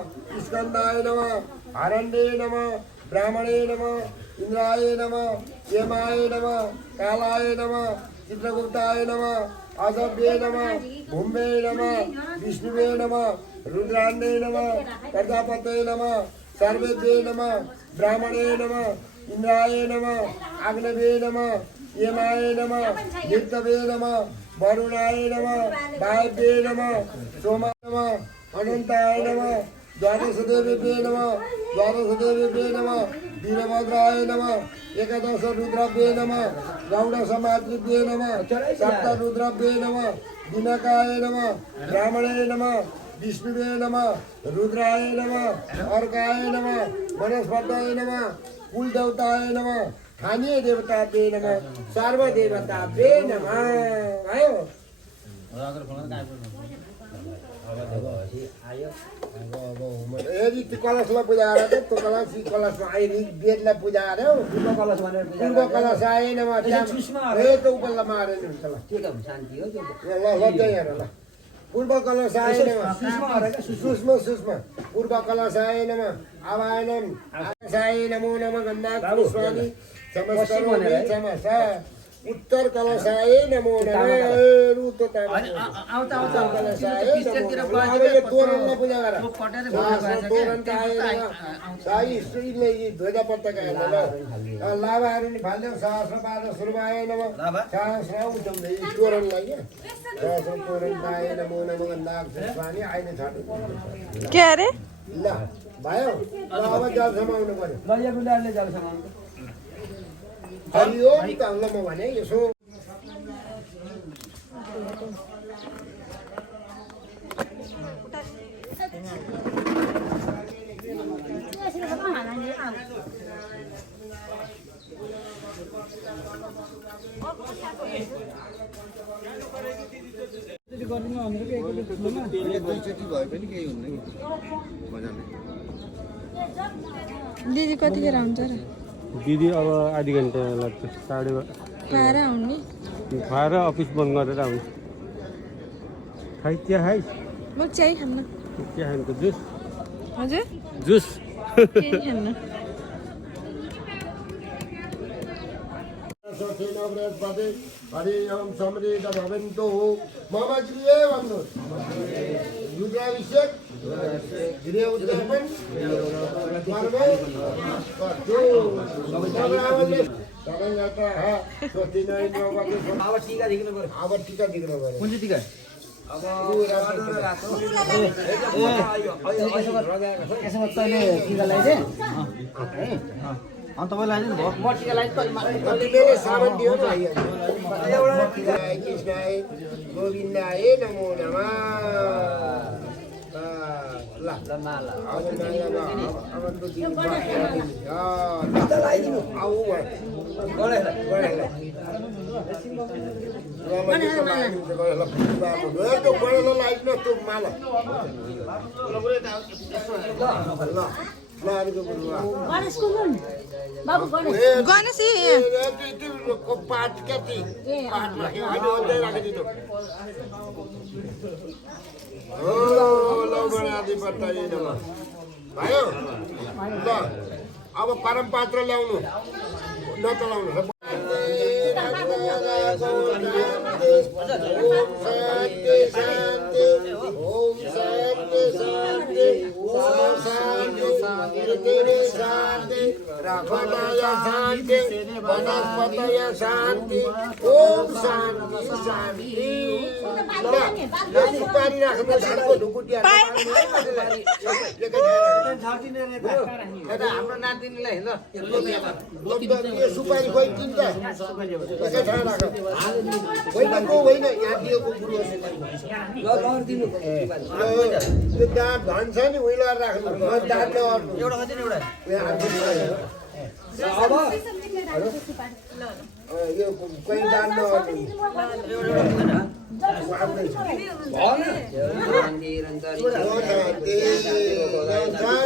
स्कंदाय नमः हरण्ये नमः ब्राह्मणे नमः इंद्राय नमः यमाय नमः कालाय नमः चित्रगुप्ताय नमः अजभ्ये नमः भूम्ये नमः विष्णुवे नमः रुद्राण्ये नमः प्रजापतये नमः सर्वेभ्ये नमः ब्राह्मणे नमः इंद्राय नमः अग्नवे नमः यमाय नमः नित्यवे नमः वरुणाय नमः वायव्ये नमः सोमाय नमः अनंताय नमः द्वादशदेवेभ्ये नमः द्वादशदेवेभ्ये नमः वीरभद्राय नमः एकादश रुद्राभ्ये नमः गौड़ समातृभ्ये नमः सप्त रुद्राभ्ये नमः दिनकाय नमः ब्राह्मणे नमः विष्णुवे नमः रुद्राय नमः अर्काय नमः वनस्पतये नमः कुलदेवताय नमः स्थानीय देवताभ्ये नमः सर्वदेवताभ्ये नमः आयो यदि त्यो कलशलाई पूजा गरेर त्यो कलशमा आयो वेदलाई पूजा गर्यो कलश भनेर पूर्व कलश आएन म त्यो उपल्ला मारेर हुन्छ ल के त शान्ति हो त्यो ल लज्जै हेर ल पूर्व कलश आएन सुष्मा सुष्मा पूर्व कलश आएन म आवायनम आकाशाय नमो नमः गन्धात् पुष्पाणि समस्तरोमि समसा उत्तर कलशाय नमो नमः रुतो तोरणमा पूजा गर तोरण साई स्त्रीले ध्वजा पताका हेर्न ल लाभाहरू नि फाल्देऊ सहस्र बाह्र सुरुमाय नमः सहस्र उठ्दै तोरणलाई क्या सहस्र तोरणमाय नमो नमः गन्धात् पुष्पाणि आइने छ के अरे ल भयो अब जल समाउनु पर्यो ललिया बुलाले जाल समाउनु हरिओम त ल म भने यसो दिदी कतिखेर आउँछ र दिदी अब आधी घन्टा लाग्छ 12:30 खाएर आउने खाएर अफिस बन्द गरेर आउँछ खाइ चिया खाइस् म चाहिँ खान्न चिया खानुको जुस हजुर जुस केही खान्न हरि ओम समृद्ध भवन्तु मम गृहे भन्नुहोस् रुद्राभिषेक गृह उद्यापन अब टीका देख्नु पर्यो अब टिका दिनु पर्यो कुन चाहिँ टिका यसमा तैँले टिका लगाइदे अनि तपाईँलाई आइदिनु भयो म टिका लगाइदिनु कतिले सामान दियो न कृष्णाय गोविन्दाय नमो नमः ल अब तो लगाइदिनु आऊ गणेशको मुन बाबु गणेश गणेश पाठ कति पाठ राख्यो अहिले राखिदिनु भयो ल अब परम पात्र ल्याउनु नचलाउनु वनस्पतय शान्ति ओम शान्ति शान्ति सुपारी राख्नु झाडको ढुकुटिया हाम्रो नातिनीलाई हेर्न यो सुपारी खोइ किन्छ एकै ठाउँ राख होइन को होइन यहाँ दिएको कुरो त्यो दाँत भन्छ नि उहिले राख्नु दाँत नअर्नु एउटा मात्रै नि एउटा यो कोही दाँत नअर्नु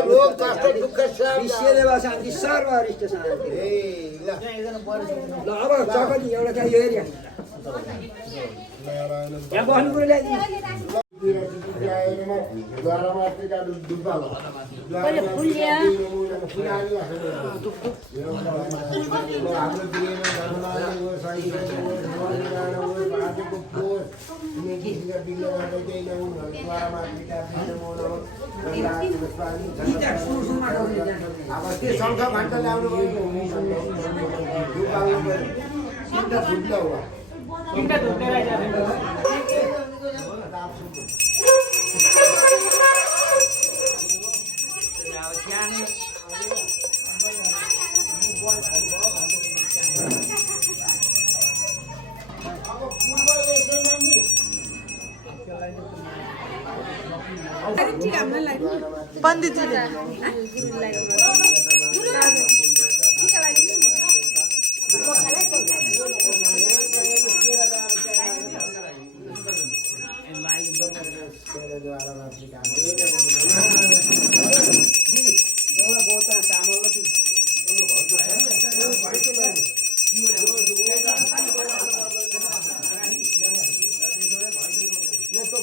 रोग कष्ट दुःख शान्ति सर्वहरिष्ट शान्ति ल अब चकनी एउटा चाहिँ यो एरिया यहाँ बस्नु कुरो ल्याइदिनु शङ्ख भान्ट ल्याउनु पण्डितजीले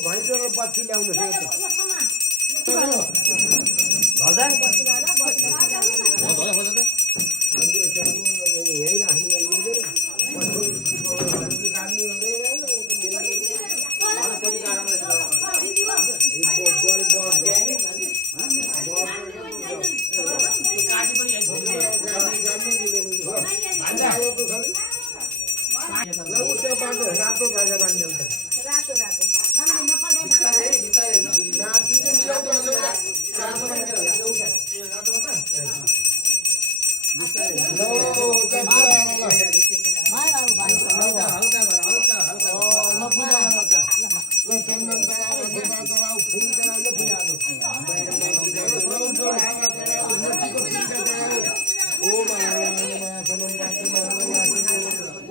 घैँचो र बत्ती ल्याउनु रातो गएर बाँध्ने हुन्छ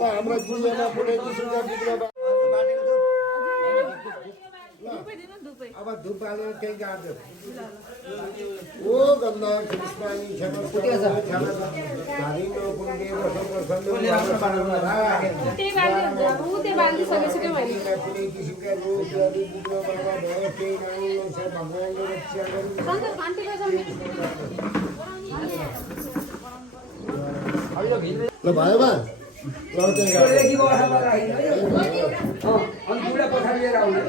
हाम्रो गुलियामा पुरै अब धुप बालेर त्यही गाड्यो ओ गन्दा कृष्णानी ल भयो बा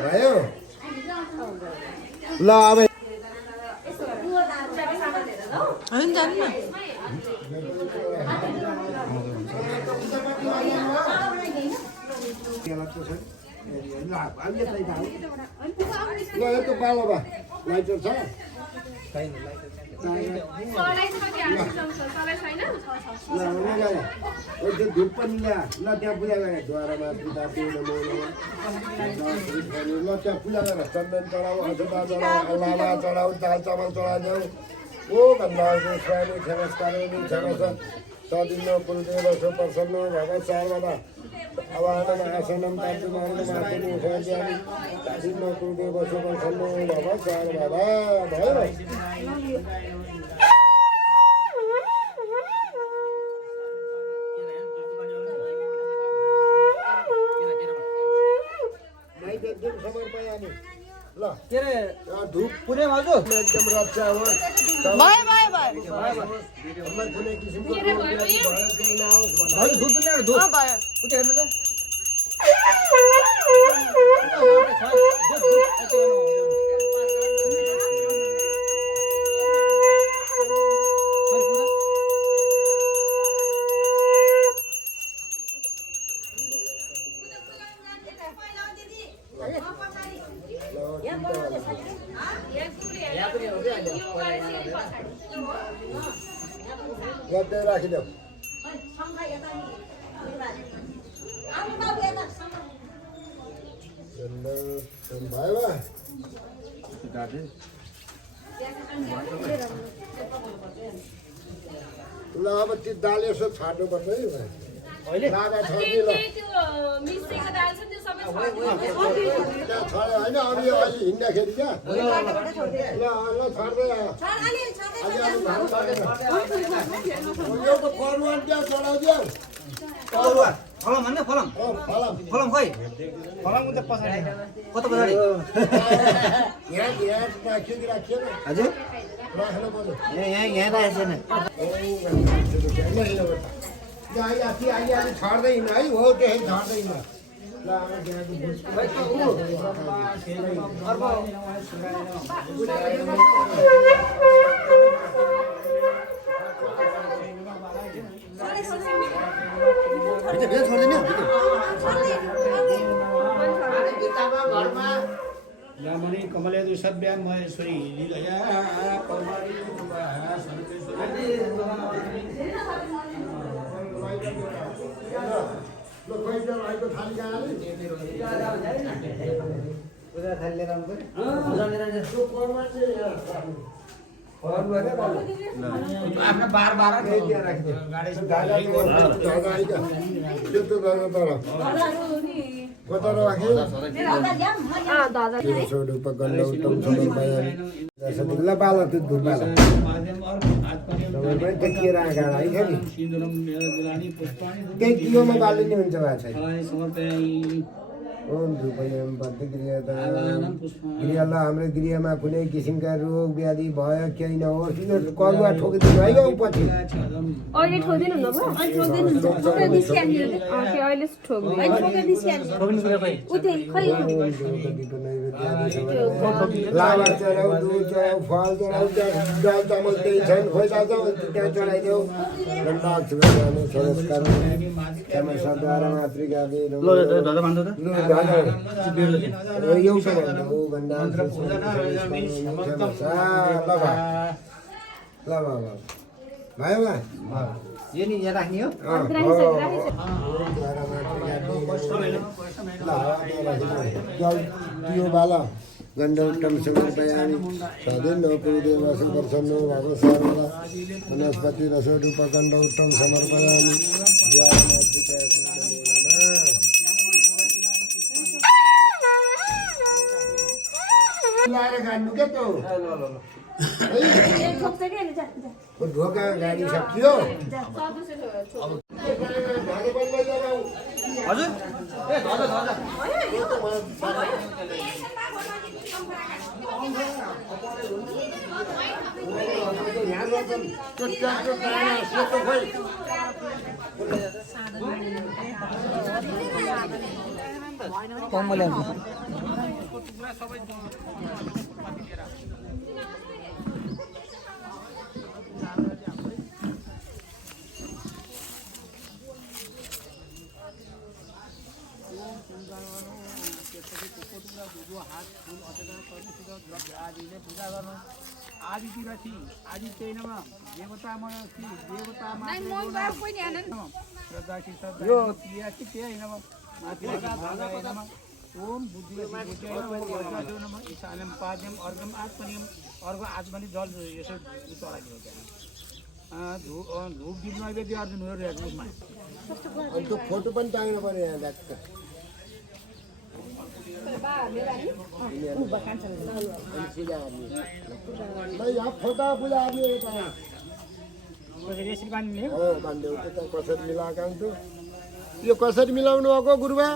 भयो ल अब होइन जानु न ल यस्तो पालो बा लाइटर छ धुप पनि ल्या ल त्यहाँ पूजा गरे द्वारामा पिता ल त्यहाँ पूजा गरेर चन्दन चढाऊ अक्षता चढाऊ लाला चढाऊ दाल चामल चढाइदेऊ ओ भन्दा स्वामी क्षमस्कारोनि क्षमस सदिन कुलदेव सुप्रसन्न भव सर्वदा अवाहनम आसनम तान्तुमार्गमार्गनि उपाध्यानि सदिन कुलदेव सुप्रसन्न भव सर्वदा भयो एकदम समर्पयामि ल के अरे धुप पुरै भाउजू एकदम रक्षा होस् हामीलाई कुनै किसिमको रोग व्याधि भयो केही नहोस् भनेर भाउजू धुप पनि एउटा धुप भयो उतै हेर्नु त गर्दै राखिदेऊ भयो बा ल अब त्यो दाल यसो छाड्नु पर्छ है लाभा छ नि ल त्यहाँ छड्यो होइन अब यो अहिले हिँड्दाखेरि क्या ल ल छड्दै यो त फरुवा त्यहाँ चढाउँदियो फलम भन्ने फलम फलाम फलम खै फलम त पछाडि कता पछाडि यहाँ राखियो कि राखिएन हजुर राख्नु पर्यो यहाँ राखेको छैन अहिले छड्दैन है हो त्यही छड्दैन ल ब्राह्मणी कमलेदु सद्भ्यां महेश्वरी लीलया कौमारी आफ्नो बार बार ल बाला त्यो धुप बाला देखिएर आँखा है नि त्यही दियोमा बालिने हुन्छ भएको छैन ओम धुपयम बद्धगृहदा गृहलाई हाम्रो गृहमा कुनै किसिमका रोग व्याधि भयो केही नहोस् यो करुवा ठोकिदिनु है यो पछि अहिले ठोकिदिनु हुन भयो अहिले लाभा चढाउ दुध चढाउ फल चढाउ दाल चामल केही छैन खोइला त्यहाँ चढाइदेऊ क्षमस्वद्वारा मातृका एउटा भन्दा हो भन्दा ल भयो यो नि यहाँ राख्ने हो त्यो बाला गण्डौत्तम समर्पयामि सधैँ नकुदेव सुप्रसन्न भव सर्वदा वनस्पति रसोरूपगण्डौत्तम समर्पयामि आएर गाड्नु क्या त एक ठोक चाहिँ के जा जा ढोका गाडी सकियो हजुर ए धज धज आदितिर छि आदि चैनमा देवतामा छि देवतामा श्रद्धा छि श्रद्धा यो क्रिया छि के हैनमा माथि हैनमा ओम बुद्धि नम ईशानम पाद्यम अर्घम आत्मनियम अर्घ आत्मनि जल यसो चढाइदियो त्यहाँ धूप दीप नैवेद्य अर्जुन हेरिरहेको अनि त्यो फोटो पनि टाङ्नु पर्यो यहाँ ढ्याक्क यहाँ फोटा पूजा आदमी यसरी बान्ने हो बान्देऊ त कसरी मिलाएको अन्त यो कसरी मिलाउनु भएको गुरुबा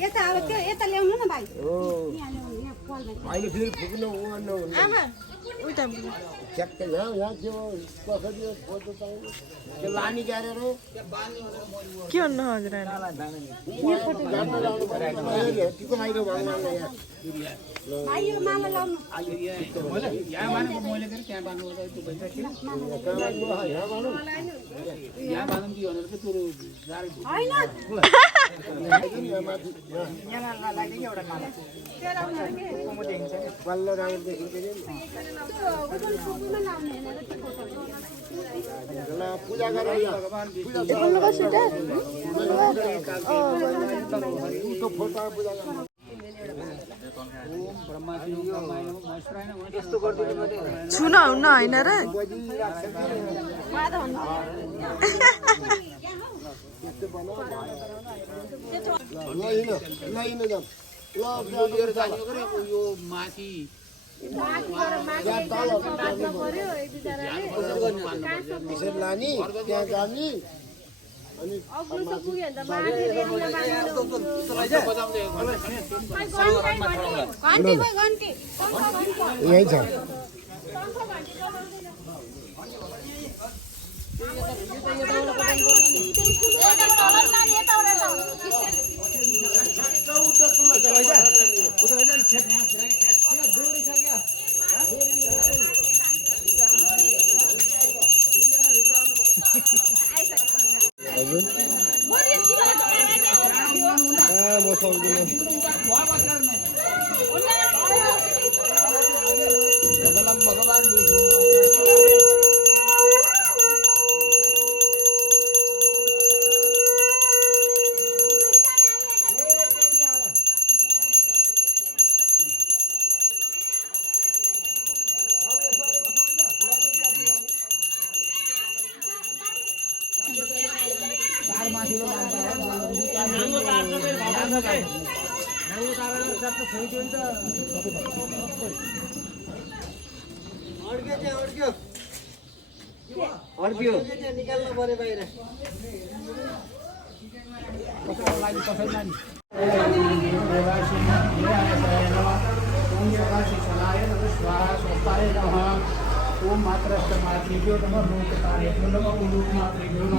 यता अब त्यो यता ल्याउनु न भाइ हो यहाँ ल्याउनु यहाँ कल अहिले फेरि फुक्नु हुन्न ठ्याक्कै यहाँ थियो कसरी यो फोटो पाउनु त्यो लानी गाडेर के भन्नु हजुर टिको लगाइरह भगवान्लाई यहाँ भाइ यो माला लाउनु यहाँ बाँध्नु मैले फेरि त्यहाँ बाँध्नु त्यो भइसक्यो यहाँ भनौँ यहाँ बाँध्नु कि भनेर चाहिँ तोरो हैन यहाँ माथि यहाँ लाग्यो कि एउटा माला पल्लो राउन्ड देखिन्छ त्यो उजन फुकुमा लाउने हैन त्यो फोटो ल पूजा गरौँ यहाँ उसको फोटो पूजा गरौँ छुन हुन्न होइन र यो माथि त्यसरी लाने त्यहाँ जाने अनि यही छ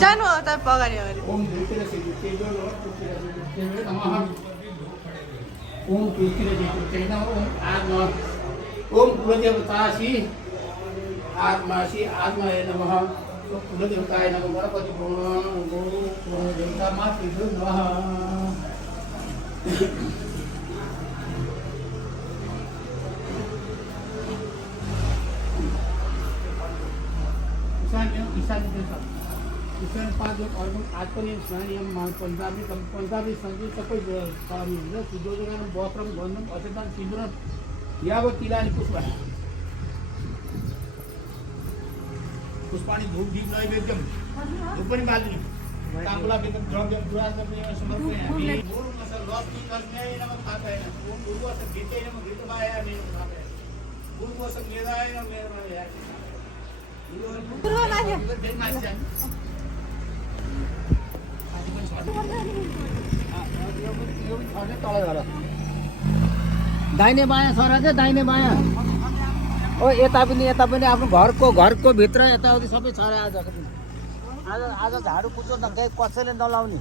जानु त अगाडि अगाडि ओम कुलदेवतासी आत्मासी आत्माय नमः कुलदेवताय नमः गणपति देवता मातृभ्यो नमः ईशान पादक अर्घम आत्मनियम स्नानियम पञ्चाबी सङ्गीत सबै पानी हुन्छ सुदोजन वस्त्रम गन्धम अचेतन सिन्दुरम यावत तिलानी पुष्पाणी धूप दीप नैवेद्यम धूप पनि बाल्ने ताम्बुला वेदम द्रव्यम दुरासर्पणेन समर्पयामि ओम लक्ष्मी कन्याय नमः खाताय ओम उर्वस गीते नमः गीतमायामि दाहिने बायाँ सर क्या दाहिने बायाँ ओ यता पनि आफ्नो घरको भित्र यताउति सबै छरे आज झाडु कुचो त कसैले नलाउने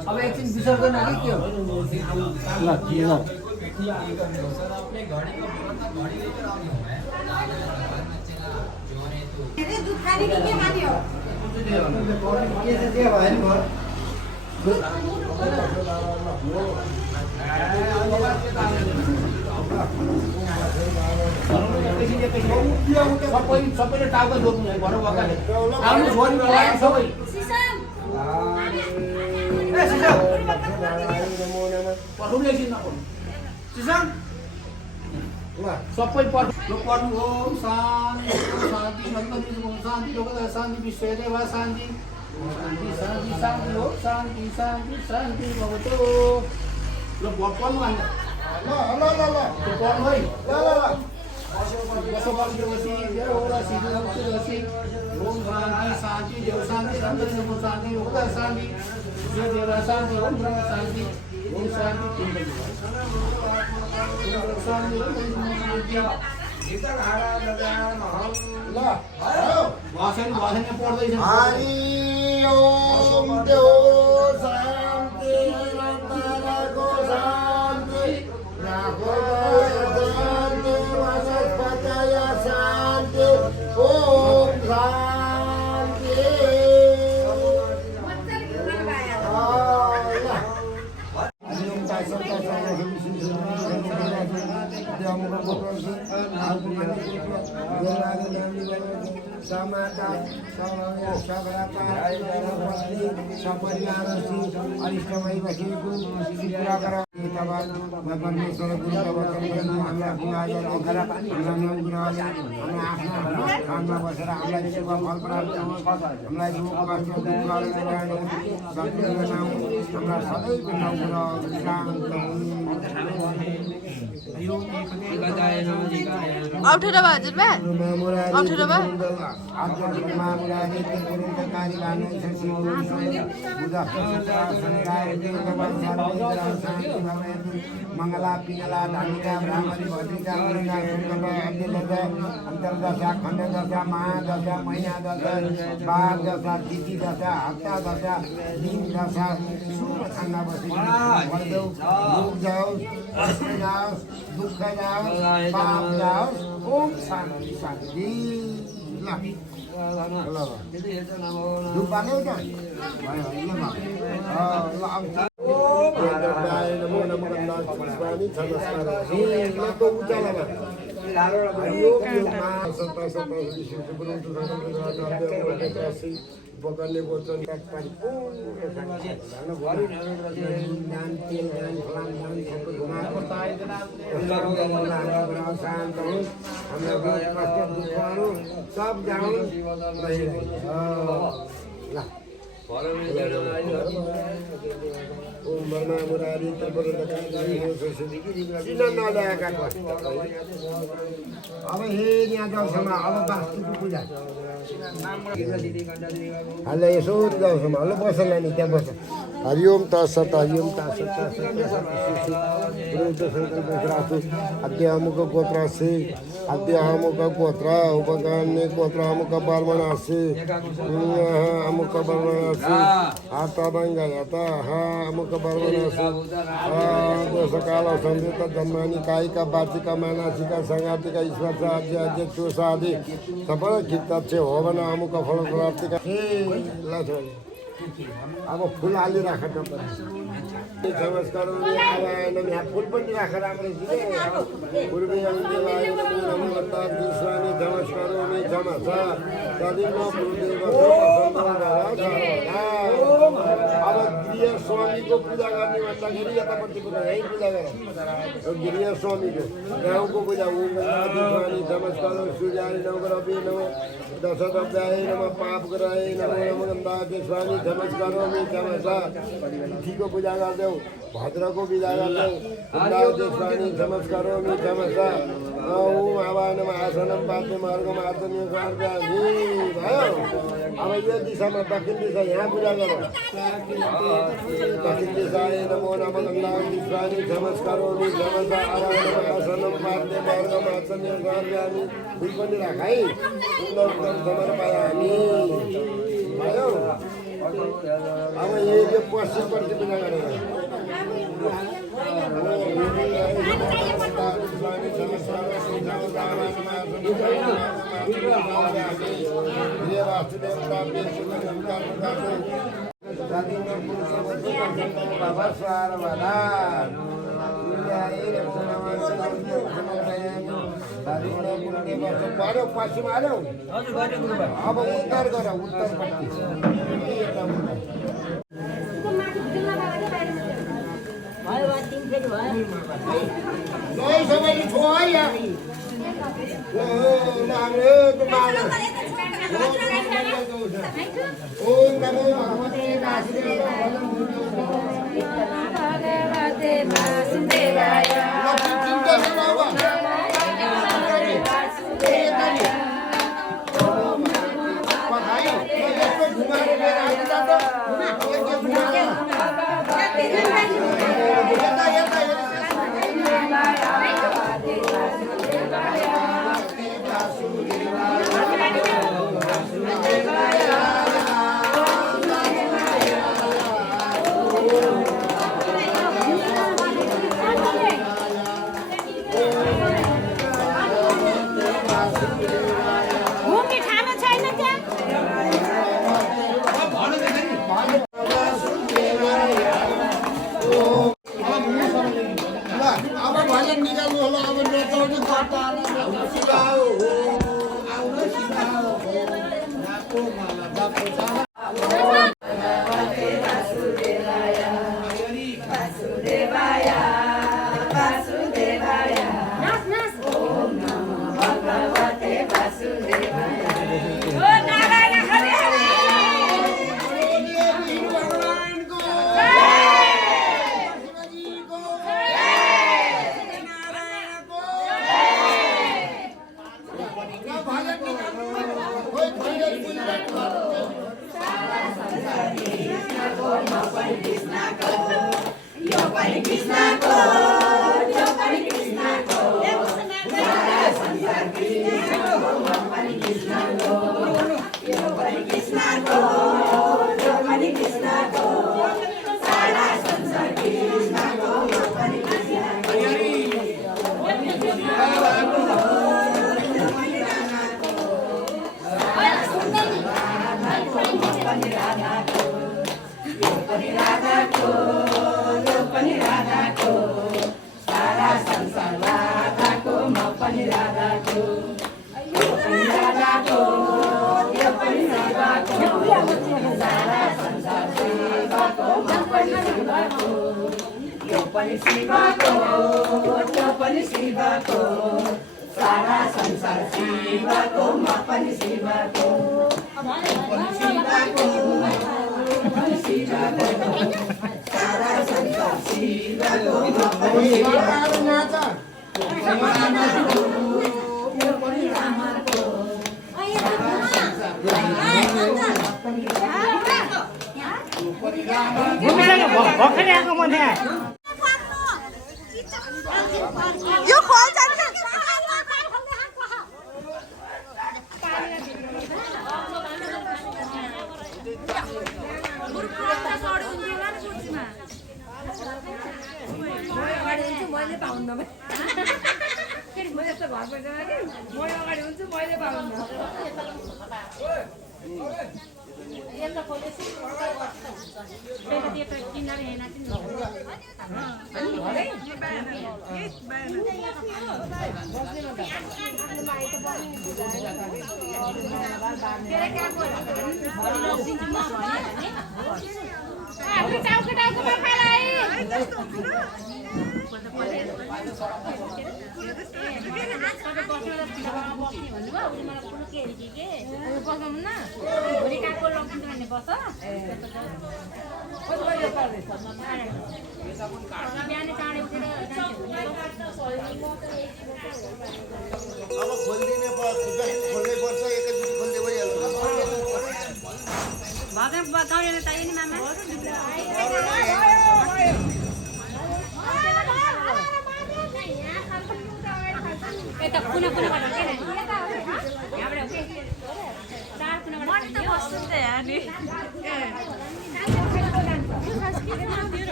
अब एकछिन विसर्जन आगे के हो सबैले टाउको जोड्नु है भनौँ वकाले आउनु छोरी बोलायो सबै पढ्नुले किन नपढ्नु सिसम सबै पढ्नु ओम शान्ति शान्ति गणपति ओम शान्ति लोकदा शान्ति विश्वदेव शान्ति शान्ति शान्ति शान्ति ओम शान्ति शान्ति शान्ति भवतु ल पढ्नु हैन ल ल ल ल पढ्नु है ल ल ल बसो बसी देव ओरा सीधे ओम शान्ति शान्ति देव शान्ति गणपति ओम शान्ति लोकदा शान्ति विश्वदेव शान्ति ओम ब्रह्म शान्ति ओम शान्ति अप्ठ्यारो भयो हजुर बा अप्ठ्यारो भयो मंगला पिंगला धानिका ब्राह्मणी भद्रिका मुनिका सुन्दर अन्तर्दशा खण्डदशा महादशा महिना दशा बाघ दशा तिथि दशा हप्ता दशा दिन दशा शुभ छान्दा बसी जाओस् जाओस् दुःख जाओस् पाप जाओस् ओम शान्ति शान्ति दुपाने क्या पकड्ने गोत्र पानी पुरै दान तेल दान फलाम दान सबै घुमाएको शान्त हुन् हाम्रो कष्ट दुःखहरू सब जाउन् ल ओम ब्रह्मा मुरारी अब हे यहाँ गाउँसम्म अब वास्तुको पूजा हल्ला यसो गाउँसम्म हल्लो बस नानी त्यहाँ बस हरिओम तत्सत हरिओम तत्सत अद्य अमुक गोत्रस्य अद्य अमुक गोत्र उपकरणे गोत्र अमुक वर्मणस्य अमुक वर्मणस्य आतरङ्गयत अमुक वर्मणस्य दशकाल संयुक्त जन्मानि कायिका वाचिका मानसिका सङ्गातिका ईश्वर आद्य आद्य चुसादि सफल चित्त होवन अमुक फल प्राप्तिका अब फुल हालिराख नमस्कार यहाँ फुल पनि राख राम्रैसित पूर्वी नमस्कार अब गृह स्वामीको पूजा गर्ने भन्दाखेरि यतापट्टि पूजा यहीँ पूजा गर गृह स्वामीको गाउँको पूजा नमस्कार सूर्याय नम रवि नम दशद्रव्याय नम पाप ग्रहाय नम नम गन्धाय स्वामी नमस्कारोमि नमः तिथिको पूजा गर्दै भद्रको पूजा गर्दै स्वामी नमस्कारोमि नमः ओम आवाहनम आसनम पाद्यम अर्घम आत्मनीय स्वामी भयो अब यो दिशामा दक्षिण दिशा यहाँ पूजा गर दक्षिण दिशाय नमो नम गन्धाय स्वामी नमस्कारोमि नमः आवाहनम आसनम पाद्यम अर्घम आत्मनीय स्वामी फुल पनि राख है सुन्दर समर्पयामि भयो अब यो पश्चिमपट्टि पूजा गरेर पश्चिम आयो अब उत्तर गर उत्तरपट्टि ओम नमो भगवते वासुदेवाय Radha पनि शिवको त्यो पनि शिवको सारा संसार शिवको म पनि शिवको सारा संसार शिवको भर्खरै आएको म त्यहाँ यो खोल जान्छ मैले पाउन्न म यस्तो घर पैसा कि म अगाडि हुन्छु मैले पाउन्न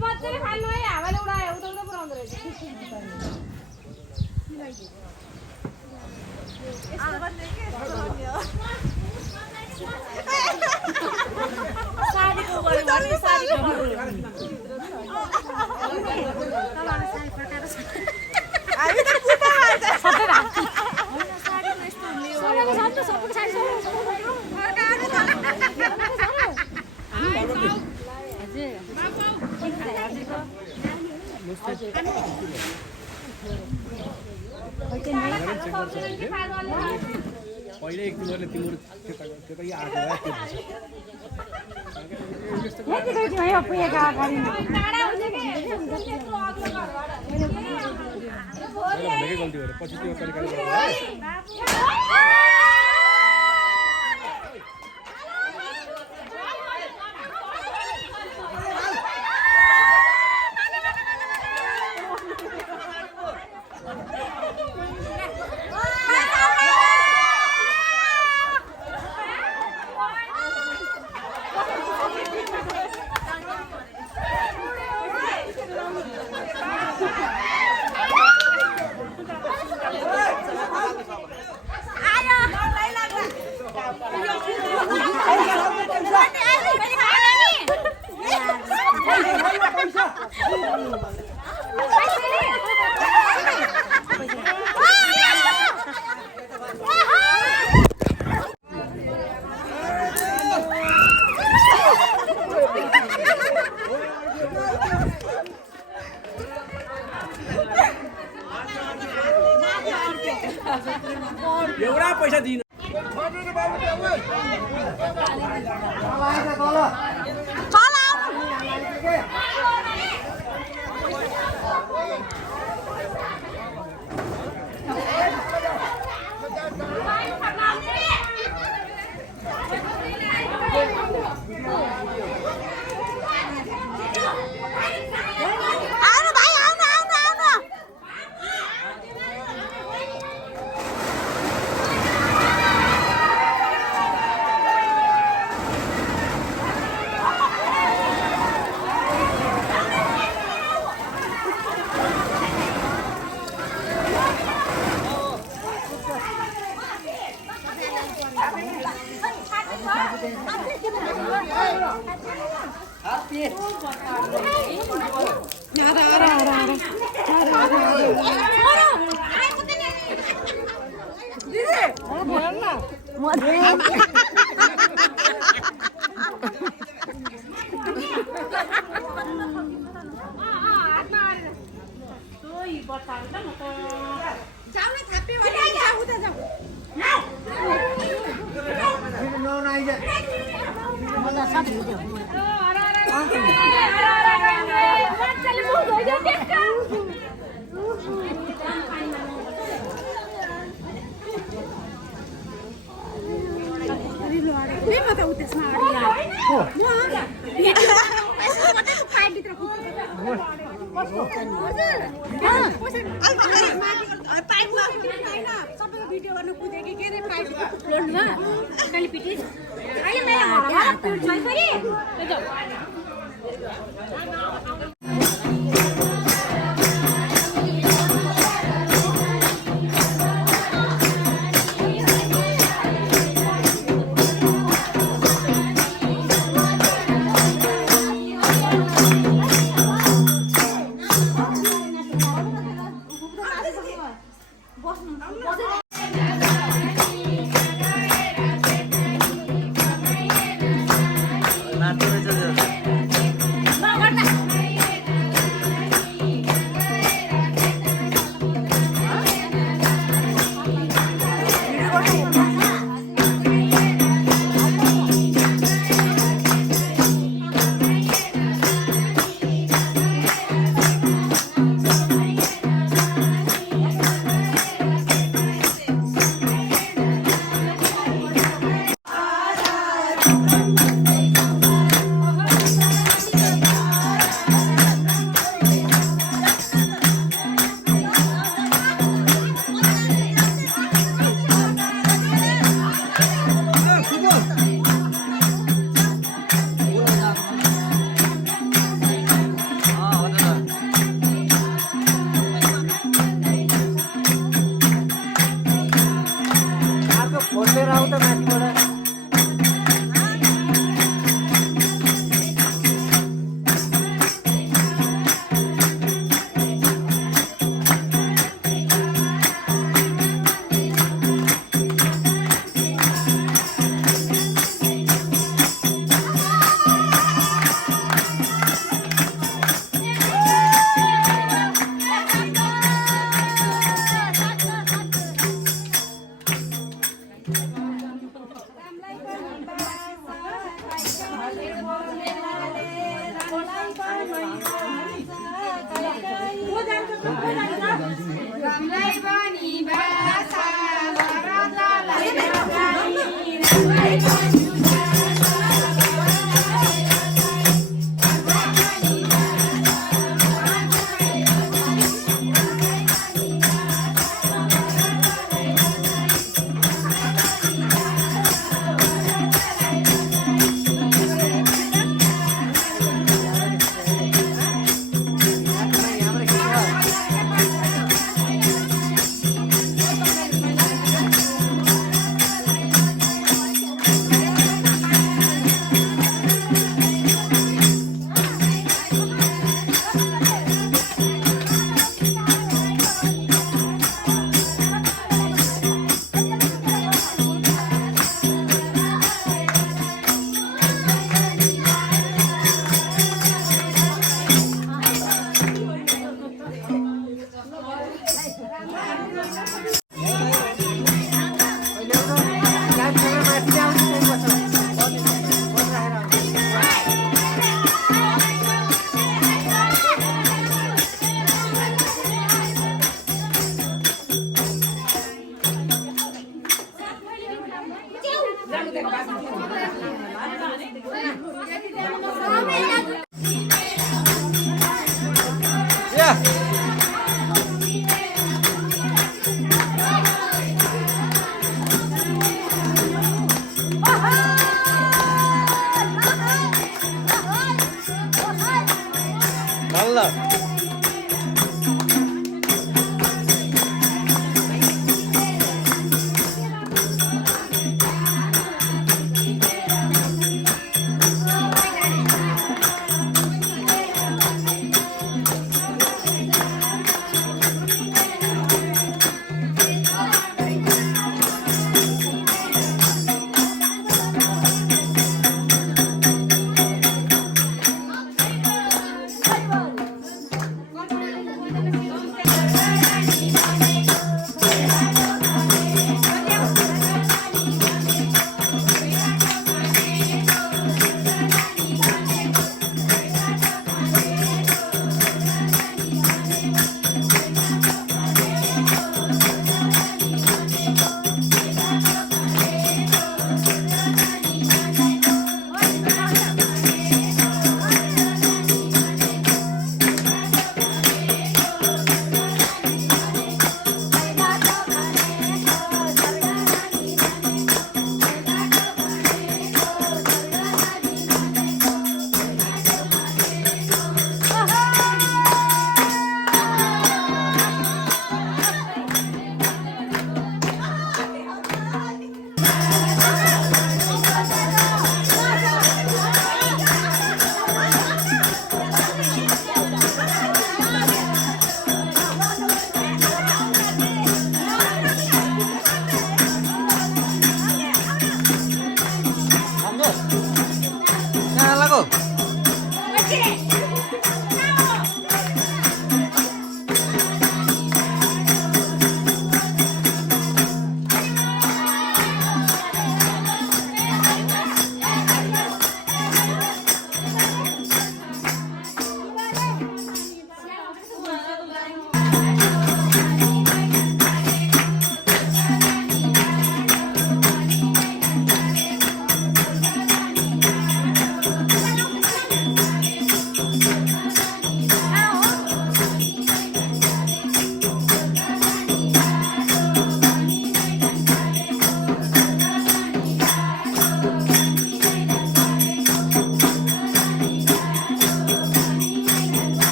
बच्चाले खानु है हावाले उडायो उता उता पुऱ्याउँदो रहेछ साडीको गऱ्यो भने साडीको हामी त पुटा हाल्छ सबै राख्छ होइन साडीको यस्तो हुने हो सबैको साडी पहिले एक तिमीहरूले तिम्रो त्यता आएको भनेकै गल्ती भएर पछि त्यो तरिकाले एउटा पैसा दिनु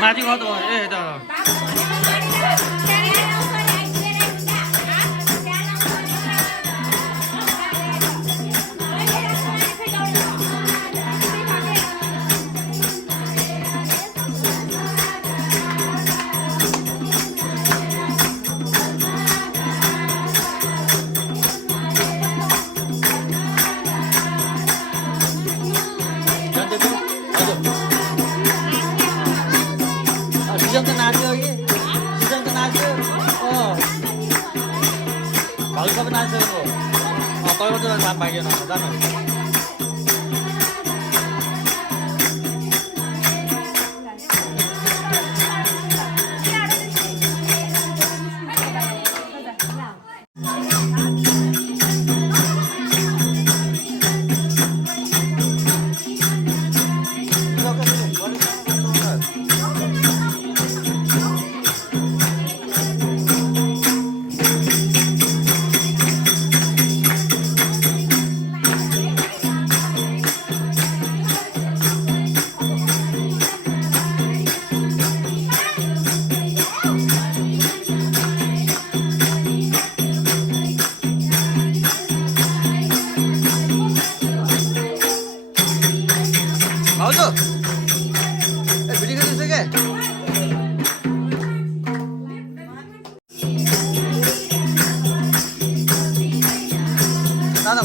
माथि गयो ए यता सिजन त नाच्यो कि सिजन त नाच्यो भाउ सबै नाचिसकेको तपाईँको त नाम भागेन जानु भाउजू ए भिडियो खिच्दैछ के ना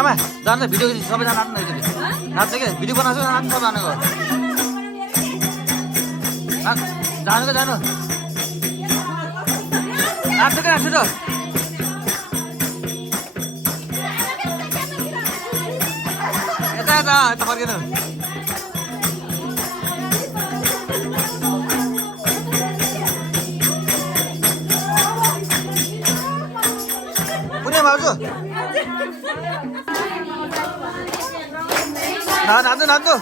आमा जानु भिडियो सबैजना नाच्नु नाच्छ क्या भिडियो बनाउँछु नाच्नु सब जानुको जानु त जानु नाच्छ क्या नाच्छु त न यता फर्केन कुनै भाउजू नाच्नु नाच्नु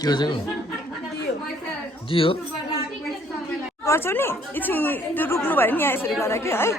के हो जी हो गर्छौ नि एकछिन त्यो रुक्नु भयो नि यहाँ यसरी गर्दा के है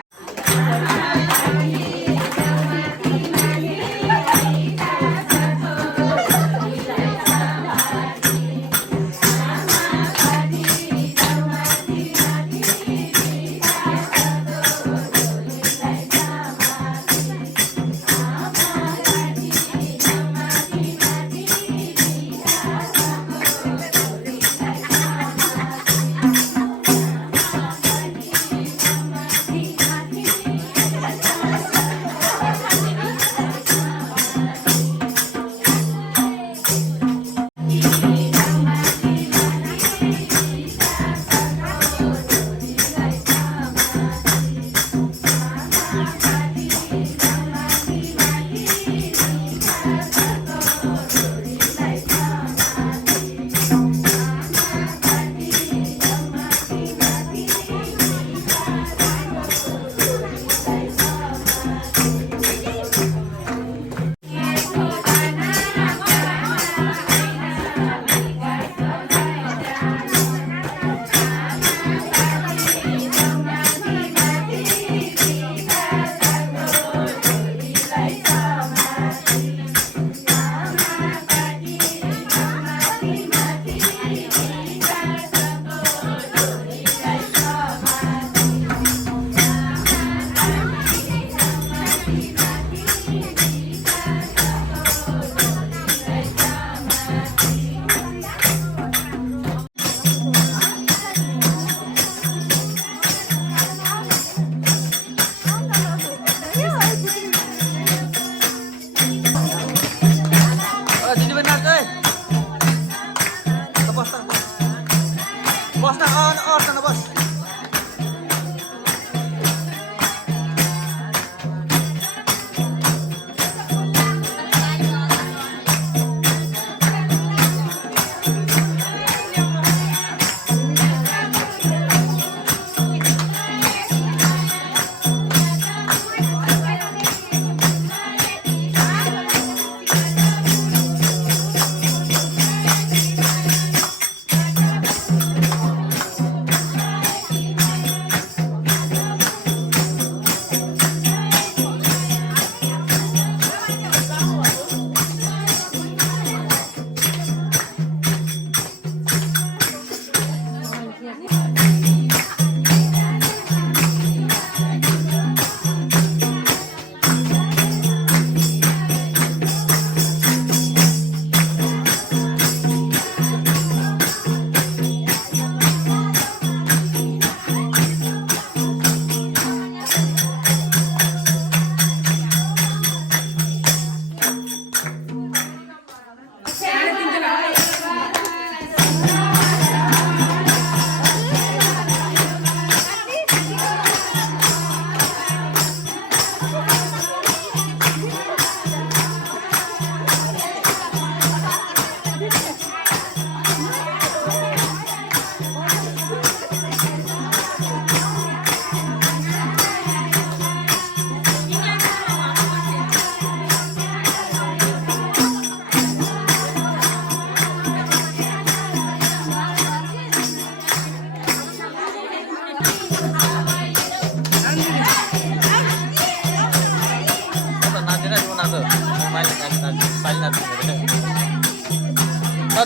नाच्नु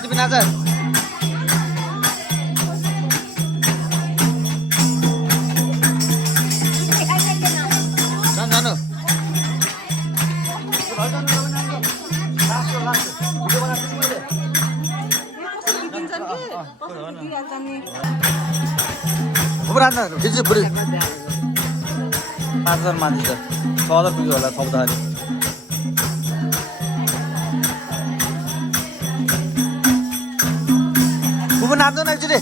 तिमी नाच जानु खिच्छु बुढी 5,000 माथि छ 6,000 पुग्यो होला थप्दाखेरि बुबु नाच्नु न एकचोटि